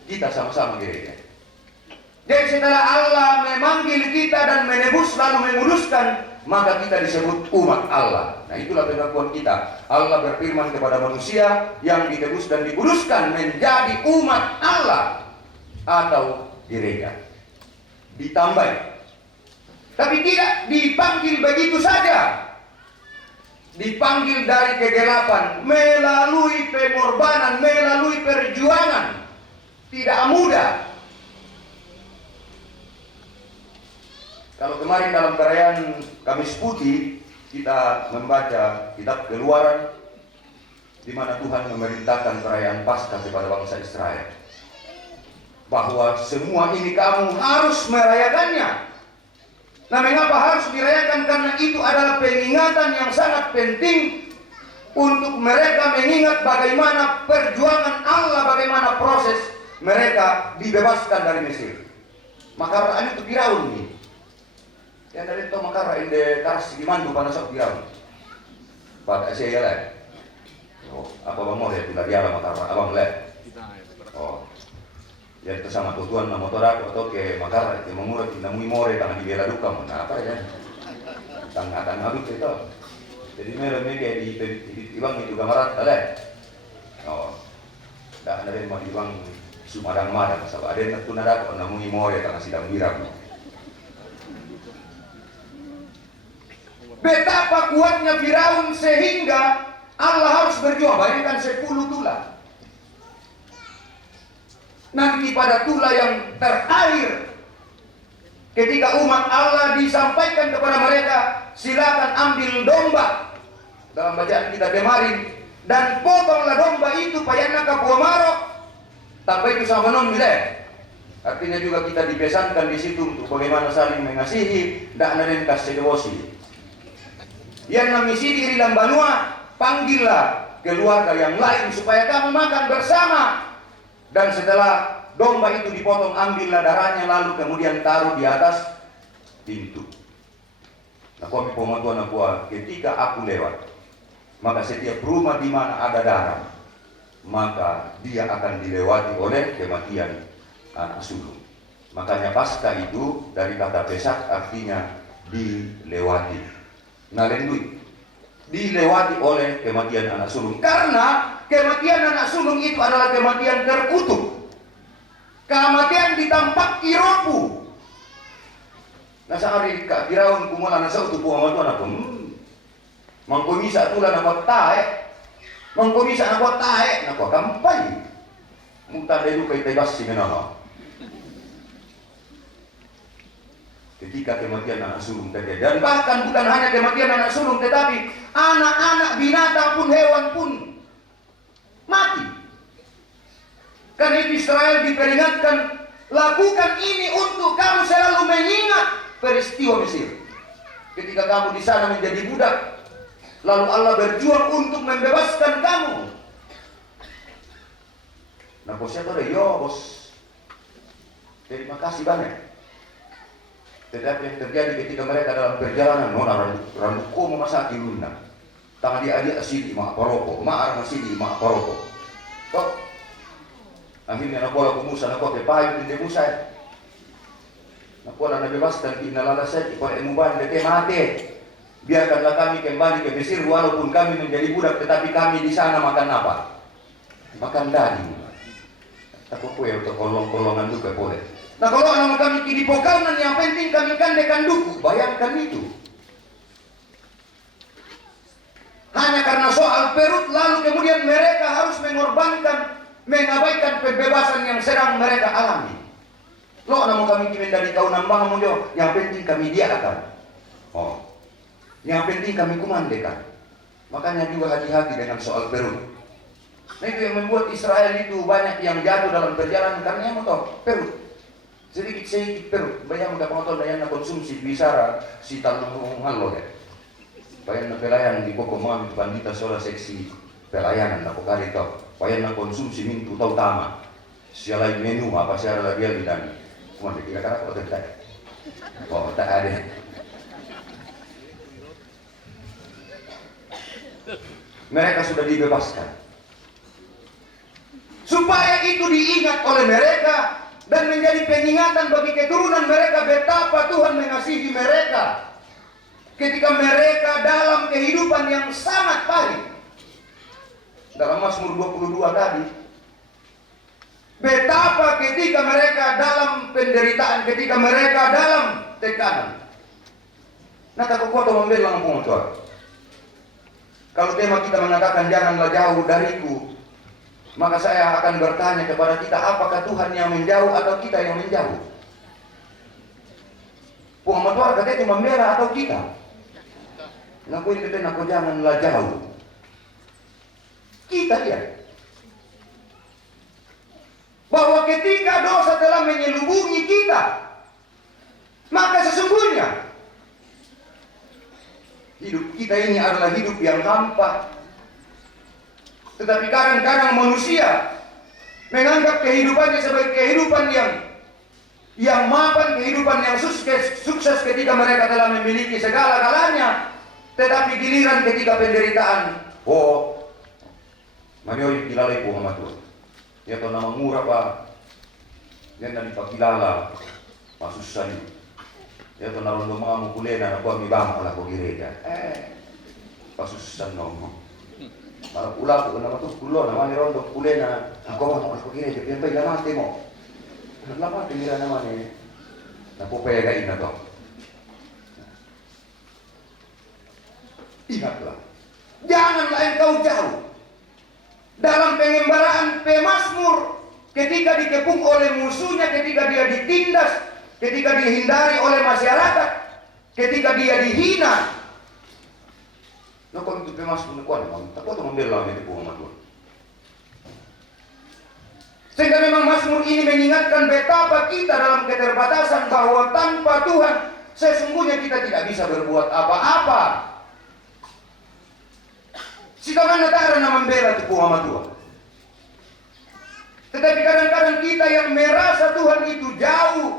kita sama-sama gereja. Jadi setelah Allah memanggil kita dan menebus lalu menguduskan, maka kita disebut umat Allah. Nah itulah pengakuan kita. Allah berfirman kepada manusia yang ditebus dan dikuduskan menjadi umat Allah atau gereja. Ditambah, tapi tidak dipanggil begitu saja. Dipanggil dari kegelapan melalui pengorbanan, melalui perjuangan. Tidak mudah. Kalau kemarin dalam perayaan Kamis Putih kita membaca kitab Keluaran di mana Tuhan memerintahkan perayaan Paskah kepada bangsa Israel. Bahwa semua ini kamu harus merayakannya. Nah, mengapa harus dirayakan? Karena itu adalah pengingatan yang sangat penting untuk mereka mengingat bagaimana perjuangan Allah, bagaimana proses mereka dibebaskan dari Mesir. Maka ini itu Firaun nih. Yang dari itu makara inde taras di mandu pada sok Firaun. Pada saya lah. Oh, apa bang mau lihat bila dia makara abang lihat. Oh. Ya itu sama tuan na motor aku atau ke Makassar ke mengurut namui more tangan di bela duka mana apa ya? Tangan habis itu. Jadi mereka di ibang itu gamarat ale. Oh. Dah ada yang mau ibang sumadang-madang sabab ada yang tuna dapat namui more tangan sidang biram. Betapa kuatnya Firaun sehingga Allah harus berjuang. Bayangkan 10 tulah. Nanti pada tulah yang terakhir, ketika umat Allah disampaikan kepada mereka, silakan ambil domba. Dalam bacaan kita kemarin, dan potonglah domba itu payahnya kapua marok. Tanpa itu sama non milih. Artinya juga kita dipesankan di situ untuk bagaimana saling mengasihi dan ada yang kasih devosi. Yang namisi diri dalam banua, panggillah keluarga yang lain supaya kamu makan bersama. Dan setelah domba itu dipotong, ambillah darahnya lalu kemudian taruh di atas pintu. Nah, kami pematuan aku, ketika aku lewat, maka setiap rumah di mana ada darah, maka dia akan dilewati oleh kematian anak sulung. Makanya pasca itu dari kata pesak artinya dilewati. Nalendui, dilewati oleh kematian anak sulung. Karena kematian anak sulung itu adalah kematian terkutuk. Kematian ditampak iropu. Nah sehari Kak Firaun kumula nasa utupu amatuan aku. Mangkomisa tulan ako tae. Mangkomisa ako tae. Nako kampay. Muntah dulu kay tebas si menono. Ketika kematian anak sulung terjadi. Dan bahkan bukan hanya kematian anak sulung, tetapi anak-anak binatang pun, hewan pun mati. Karena itu Israel diperingatkan, lakukan ini untuk kamu selalu mengingat peristiwa Mesir. Ketika kamu di sana menjadi budak, lalu Allah berjuang untuk membebaskan kamu. Nah, bosnya tuh yo bos, terima kasih banyak. Tetapi yang terjadi ketika mereka dalam perjalanan, randuko memasaki luna. Tangan dia asidi mak paroko, mak asidi mak paroko. Kok akhirnya nakola kumusa nakola payu di Musa. Nakola nabebaskan inalala saja pada emuban deke mate. Biarkanlah kami kembali ke Mesir walaupun kami menjadi budak, tetapi kami di sana makan apa? Makan daging. Aku kue untuk kolong-kolongan juga boleh. Nah kalau anak kami kini pokalan yang penting kami kandekan duku, bayangkan itu. Hanya karena soal perut lalu kemudian mereka harus mengorbankan, mengabaikan kebebasan yang sedang mereka alami. Lo anak kami kini dari kau nambah mudio, yang penting kami diakan. Oh, yang penting kami kumandekan. Makanya juga hati-hati dengan soal perut. Nah itu yang membuat Israel itu banyak yang jatuh dalam perjalanan karena yang mau perut. Sedikit perut. Bayang ka pengoton dayan na konsumsi bisara si talong halo deh. Bayang na pelayan di pokok mami bandita sola seksi pelayanan na pokari tau. Bayang na konsumsi mintu tau tama. Siya lain menu apa siya lagi yang dinami. Cuma kira-kira kok terjadi. Oh tak ada. Mereka sudah dibebaskan. Supaya itu diingat oleh mereka dan menjadi pengingatan bagi keturunan mereka betapa Tuhan mengasihi mereka ketika mereka dalam kehidupan yang sangat pahit. Dalam Mazmur 22 tadi, betapa ketika mereka dalam penderitaan, ketika mereka dalam tekanan. Nah, tak kuat membelang pengotor. Kalau tema kita mengatakan janganlah jauh dariku, maka saya akan bertanya kepada kita, apakah Tuhan yang menjauh atau kita yang menjauh? Muhammad warga itu membela atau kita? Naku ini kita janganlah jauh. Kita ya. Bahwa ketika dosa telah menyelubungi kita, maka sesungguhnya hidup kita ini adalah hidup yang hampa. Tetapi kadang-kadang manusia menganggap kehidupannya sebagai kehidupan yang mapan, kehidupan yang sukses ketika mereka telah memiliki segala-galanya. Tetapi giliran ketika penderitaan, oh, maniori kilalai po sama Tuhan. Ya to nama murah pa, Yan na ipakilala, pasusali. Ito na rin mga mukulena na kuwag ibang ala ko gireja. Pasusan mo. Para pula ko na matukulo naman ni Rondo kulena. Ako ako ko gireja. Yan pa ilamante mo. Lamante nila naman napupayagain na to. Ingatlah. Janganlah engkau jauh dalam pengembaraan pemazmur ketika dikepung oleh musuhnya, ketika dia ditindas, ketika dihindari oleh masyarakat, ketika dia dihina. Nah, kalau itu pemazmur kuat, takut membela itu Tuhan. Sehingga memang mazmur ini mengingatkan betapa kita dalam keterbatasan, bahwa tanpa Tuhan sesungguhnya kita tidak bisa berbuat apa-apa. Sitaman natara na membela tubuh sama Tuhan. Tetapi kadang-kadang kita yang merasa Tuhan itu jauh,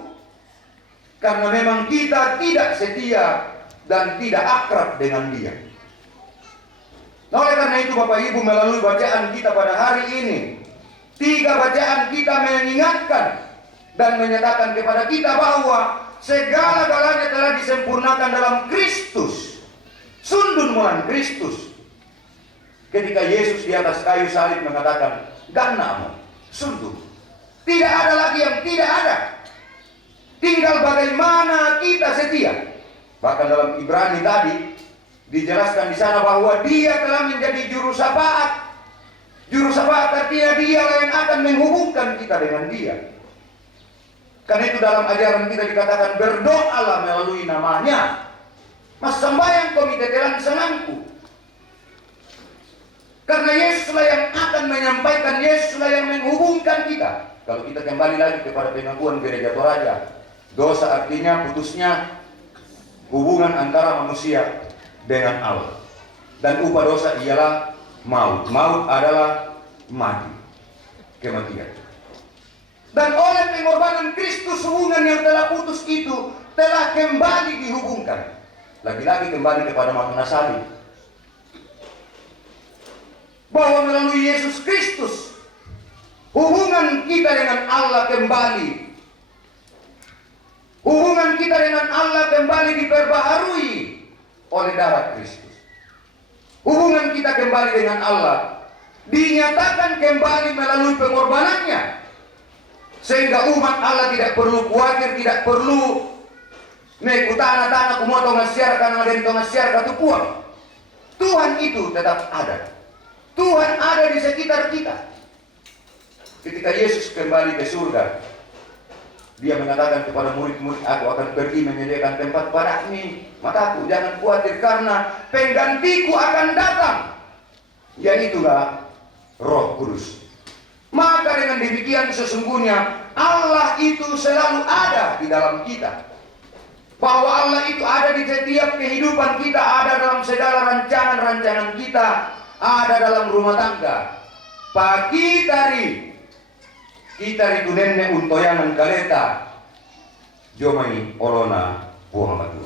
karena memang kita tidak setia dan tidak akrab dengan Dia. Nah, oleh karena itu Bapak Ibu, melalui bacaan kita pada hari ini, 3 bacaan kita mengingatkan dan menyatakan kepada kita bahwa segala-galanya telah disempurnakan dalam Kristus. Sundun mulan Kristus. Ketika Yesus di atas kayu salib mengatakan, "Gannamu, sundun." Tidak ada lagi yang tidak ada. Tinggal bagaimana kita setia. Bahkan dalam Ibrani tadi dijelaskan di sana bahwa Dia telah menjadi juru syafaat. Juru syafaat artinya Dia yang akan menghubungkan kita dengan Dia. Karena itu dalam ajaran kita dikatakan berdoalah melalui namanya. Mas sembahyang komite telan senangku. Karena Yesuslah yang akan menyampaikan, Yesuslah yang menghubungkan kita. Kalau kita kembali lagi kepada pengakuan Gereja Toraja, dosa artinya putusnya hubungan antara manusia dengan Allah. Dan upah dosa ialah maut. Maut adalah mati, kematian. Dan oleh pengorbanan Kristus, hubungan yang telah putus itu telah kembali dihubungkan. Lagi-lagi kembali kepada makna salib. Bahwa melalui Yesus Kristus hubungan kita dengan Allah kembali. Hubungan kita dengan Allah kembali diperbaharui oleh darah Kristus. Hubungan kita kembali dengan Allah dinyatakan kembali melalui pengorbanannya. Sehingga umat Allah tidak perlu khawatir, tidak perlu tanah kumoto ngasiar karena ada yang ngasiar katupuan. Tuhan itu tetap ada. Tuhan ada di sekitar kita. Ketika Yesus kembali ke surga, Dia mengatakan kepada murid-murid, "Aku akan pergi menyediakan tempat padamu. Mataku, jangan khawatir karena penggantiku akan datang. Yaitulah Roh Kudus." Maka dengan demikian sesungguhnya Allah itu selalu ada di dalam kita. Bahwa Allah itu ada di setiap kehidupan kita, ada dalam segala rancangan-rancangan kita. Ada dalam rumah tangga. Pagi tari kita itu nenek untoyangan kaleta jomai olona Muhammad.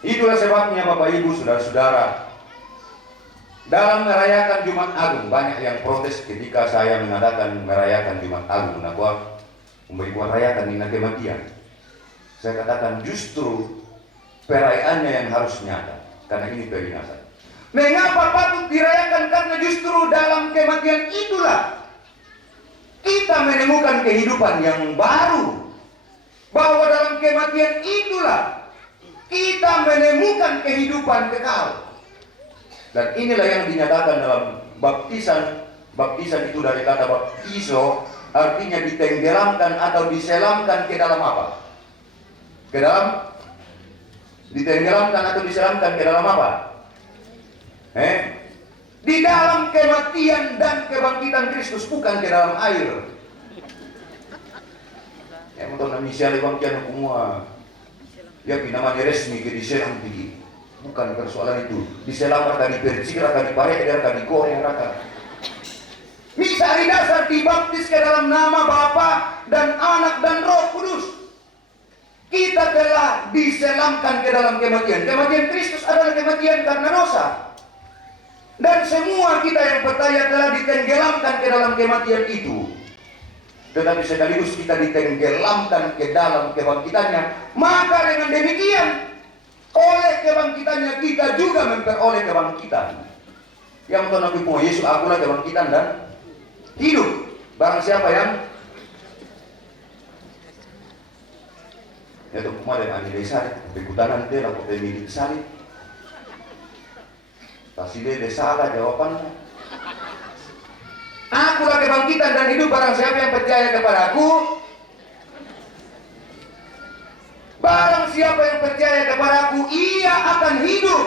Itulah sebabnya Bapak Ibu, saudara-saudara, dalam merayakan Jumat Agung banyak yang protes ketika saya mengadakan merayakan Jumat Agung. Nakwa memberikan rayakan nina kematian. Saya katakan justru perayaannya yang harus nyata, karena ini peringatan. Mengapa patut dirayakan? Karena justru dalam kematian itulah kita menemukan kehidupan yang baru. Bahwa dalam kematian itulah kita menemukan kehidupan kekal. Dan inilah yang dinyatakan dalam baptisan. Baptisan itu dari kata baptizo, artinya ditenggelamkan atau diselamkan ke dalam apa? Ke dalam? Ditenggelamkan atau diselamkan ke dalam apa? Di dalam kematian dan kebangkitan Kristus, bukan ke dalam air. Yang untuk misalnya bangkitan semua, ya namanya resmi ke diselam tinggi. Bukan persoalan itu. Diselam kali percira, kali pareder, kali goreng rata. Misa hari dasar dibaptis ke dalam nama Bapa dan Anak dan Roh Kudus. Kita telah diselamkan ke dalam kematian. Kematian Kristus adalah kematian karena dosa. Dan semua kita yang percaya telah ditenggelamkan ke dalam kematian itu. tetapi sekaligus kita ditenggelamkan ke dalam kebangkitannya. Maka dengan demikian, oleh kebangkitannya kita juga memperoleh kebangkitan. Yang menurut Nabi Yesus, akulah kebangkitan dan hidup. Barang siapa yang itu kemarin ani desa berkutanan teh laku pemilik salib. Pasti dia salah jawabannya. Akulah kebangkitan dan hidup, barang siapa yang percaya kepadaku, barang siapa yang percaya kepadaku, ia akan hidup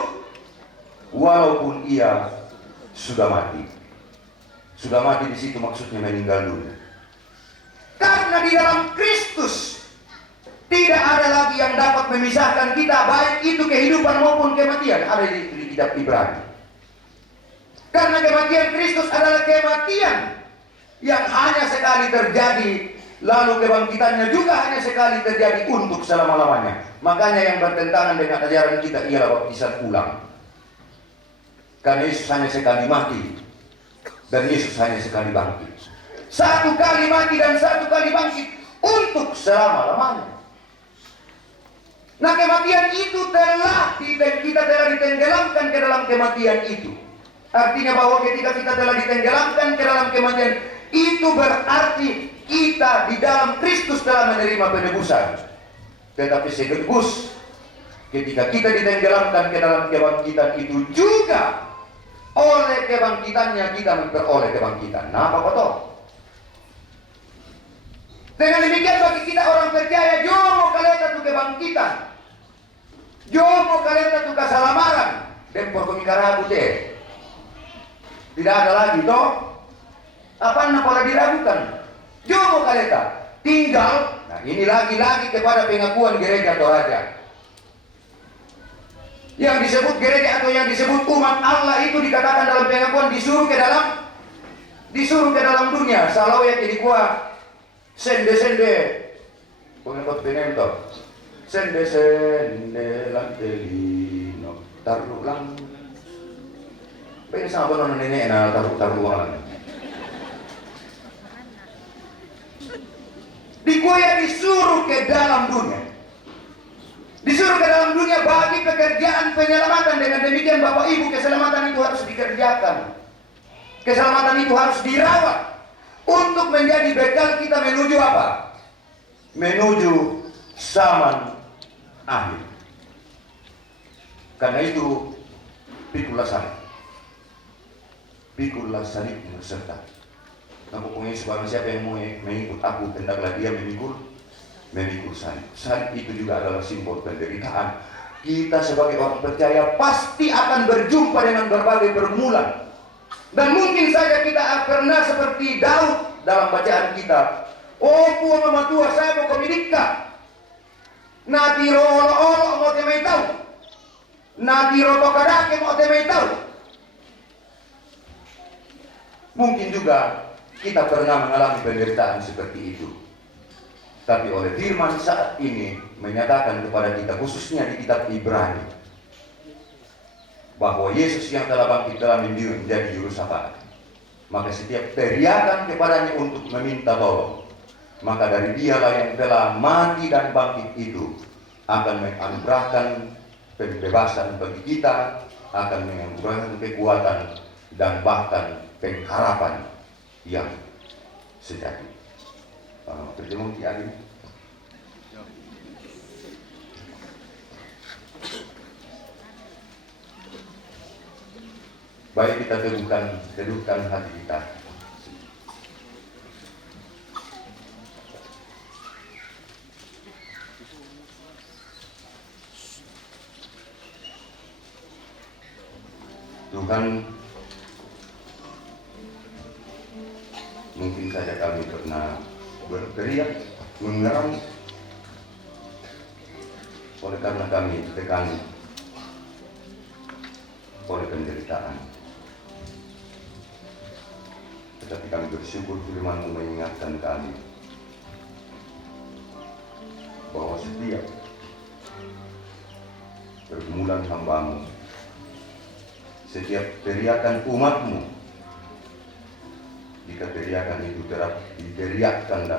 walaupun ia sudah mati. Sudah mati di situ maksudnya meninggal dunia. Karena di dalam Kristus tidak ada lagi yang dapat memisahkan kita, baik itu kehidupan maupun kematian. Ada di kitab Ibrani. Karena kematian Kristus adalah kematian yang hanya sekali terjadi, lalu kebangkitannya juga hanya sekali terjadi untuk selama-lamanya. Makanya yang bertentangan dengan ajaran kita ialah baptisan ulang. Karena Yesus hanya sekali mati dan Yesus hanya sekali bangkit. Satu kali mati dan satu kali bangkit untuk selama-lamanya. Nah, kematian itu kita telah ditenggelamkan ke dalam kematian itu. Artinya bahwa ketika kita telah ditenggelamkan ke dalam kematian, itu berarti kita di dalam Kristus telah menerima penebusan. Tetapi sekaligus ketika kita ditenggelamkan ke dalam kebangkitan itu juga oleh kebangkitannya kita memperoleh kebangkitan. Nah, apa betul? Dengan demikian bagi kita orang percaya, jomo kaleta tu kebangkitan, jomo kaleta tu keselamaran, dan porkomikarabu teh. Tidak ada lagi toh. Apa yang pola diragukan? Jomo kaleta tinggal. Nah, ini lagi-lagi kepada pengakuan gereja Toraja. Yang disebut gereja atau yang disebut umat Allah itu dikatakan dalam pengakuan disuruh ke dalam dunia. Salau yang jadi kuah sende pengikut penentor sende lantelino tarulang. Pengen sama benar nenek na taruh-taruhan. Dikuaya disuruh ke dalam dunia. Disuruh ke dalam dunia bagi pekerjaan penyelamatan. Dengan demikian Bapak Ibu, keselamatan itu harus dikerjakan. Keselamatan itu harus dirawat untuk menjadi bekal kita menuju apa? Menuju zaman akhir. Karena itu pikulah salib. Pikulah salib serta. Nah, pokoknya barang siapa yang mau mengikut aku, hendaklah dia memikul salib. Salib itu juga adalah simbol penderitaan. Kita sebagai orang percaya pasti akan berjumpa dengan berbagai pergumulan. Dan mungkin saja kita pernah seperti Daud dalam bacaan kita. Oh, puang mama tua, saya mau kemilikka. Natiro olo-olo mau temai tahu. Natiro tokadake mau temai tahu. Mungkin juga kita pernah mengalami penderitaan seperti itu. Tapi oleh firman saat ini menyatakan kepada kita, khususnya di kitab Ibrani, bahwa Yesus yang telah bangkit telah menjadi juru syafaat. Maka setiap teriakan kepadanya untuk meminta tolong, maka dari dialah yang telah mati dan bangkit itu akan menganugerahkan pembebasan bagi kita, akan menganugerahkan kekuatan dan bahkan pengharapan yang sejati. Terjemah di akhir. Baik, kita teduhkan hati kita. Tuhan, mungkin saja kami pernah berteriak, mengeram, oleh karena kami ditekan oleh penderitaan. Tetapi kami bersyukur firman-Mu mengingatkan kami bahwa setiap pergumulan hamba-Mu, setiap teriakan umat-Mu, jika teriakan teriakan itu diteriakkan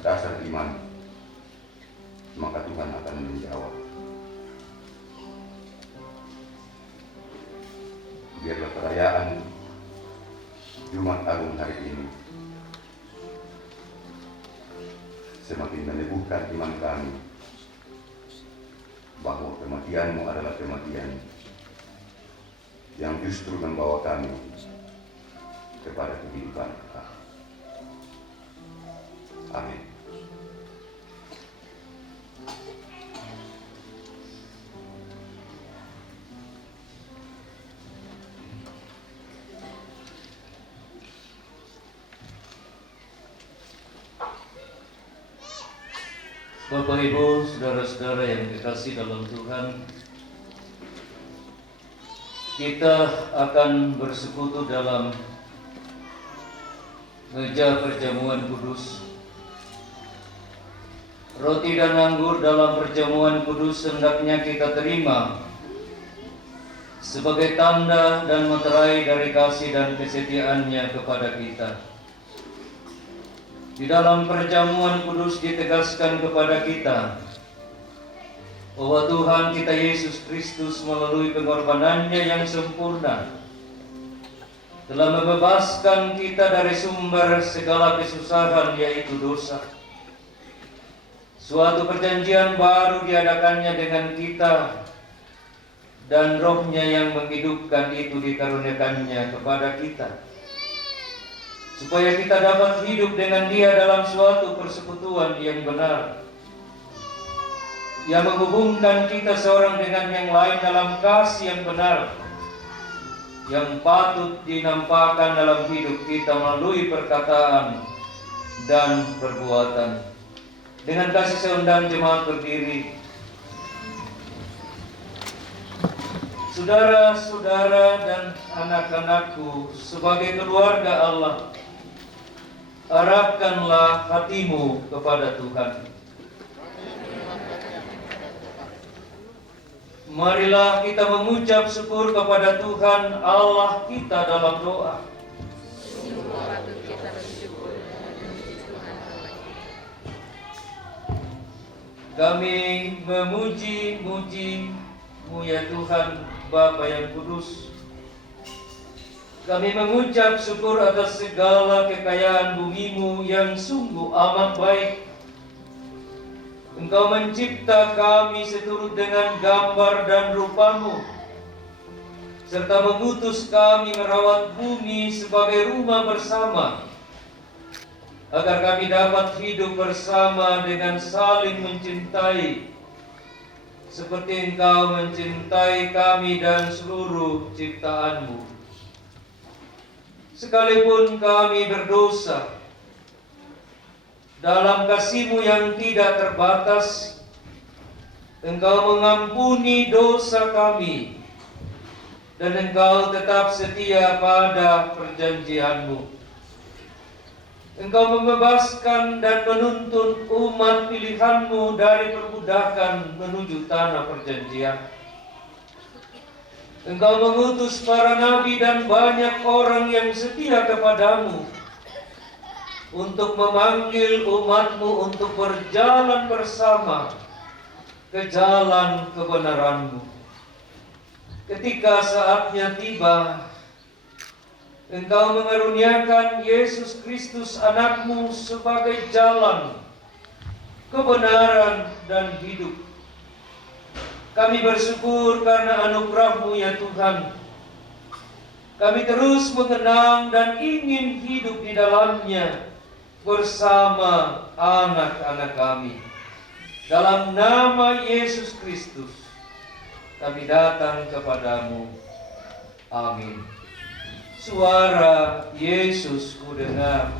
dasar iman, maka Tuhan akan menjawab. Biarlah perayaan Jumat Agung hari ini semakin meneguhkan iman kami bahwa kematian-Mu adalah kematian yang justru membawa kami kepada kehidupan kekal. Amin. Bapak Ibu, saudara-saudara yang dikasihi dalam Tuhan, kita akan bersekutu dalam meja perjamuan kudus. Roti dan anggur dalam perjamuan kudus hendaknya kita terima sebagai tanda dan meterai dari kasih dan kesetiaannya kepada kita. Di dalam perjamuan kudus ditegaskan kepada kita bahwa Tuhan kita Yesus Kristus melalui pengorbanannya yang sempurna telah membebaskan kita dari sumber segala kesusahan, yaitu dosa. Suatu perjanjian baru diadakannya dengan kita, dan Roh-Nya yang menghidupkan itu dikaruniakannya kepada kita, supaya kita dapat hidup dengan Dia dalam suatu persekutuan yang benar, yang menghubungkan kita seorang dengan yang lain dalam kasih yang benar, yang patut dinampakkan dalam hidup kita melalui perkataan dan perbuatan. Dengan kasih seundang jemaat berdiri. Saudara-saudara dan anak-anakku, sebagai keluarga Allah, arahkanlah hatimu kepada Tuhan. Marilah kita mengucap syukur kepada Tuhan Allah kita dalam doa. Kami memuji-muji-Mu ya Tuhan, Bapa yang kudus. Kami mengucap syukur atas segala kekayaan bumi-Mu yang sungguh amat baik. Engkau mencipta kami seturut dengan gambar dan rupa-Mu, serta mengutus kami merawat bumi sebagai rumah bersama, agar kami dapat hidup bersama dengan saling mencintai, seperti Engkau mencintai kami dan seluruh ciptaan-Mu. Sekalipun kami berdosa, dalam kasih-Mu yang tidak terbatas, Engkau mengampuni dosa kami, dan Engkau tetap setia pada perjanjian-Mu. Engkau membebaskan dan menuntun umat pilihan-Mu dari perbudakan menuju tanah perjanjian. Engkau mengutus para nabi dan banyak orang yang setia kepadamu untuk memanggil umat-Mu untuk berjalan bersama ke jalan kebenaran-Mu. Ketika saatnya tiba, Engkau mengaruniakan Yesus Kristus anak-Mu sebagai jalan, kebenaran, dan hidup. Kami bersyukur karena anugerah-Mu ya Tuhan. Kami terus mengenang dan ingin hidup di dalamnya bersama anak-anak kami. Dalam nama Yesus Kristus, kami datang kepadamu. Amin. Suara Yesus ku dengar.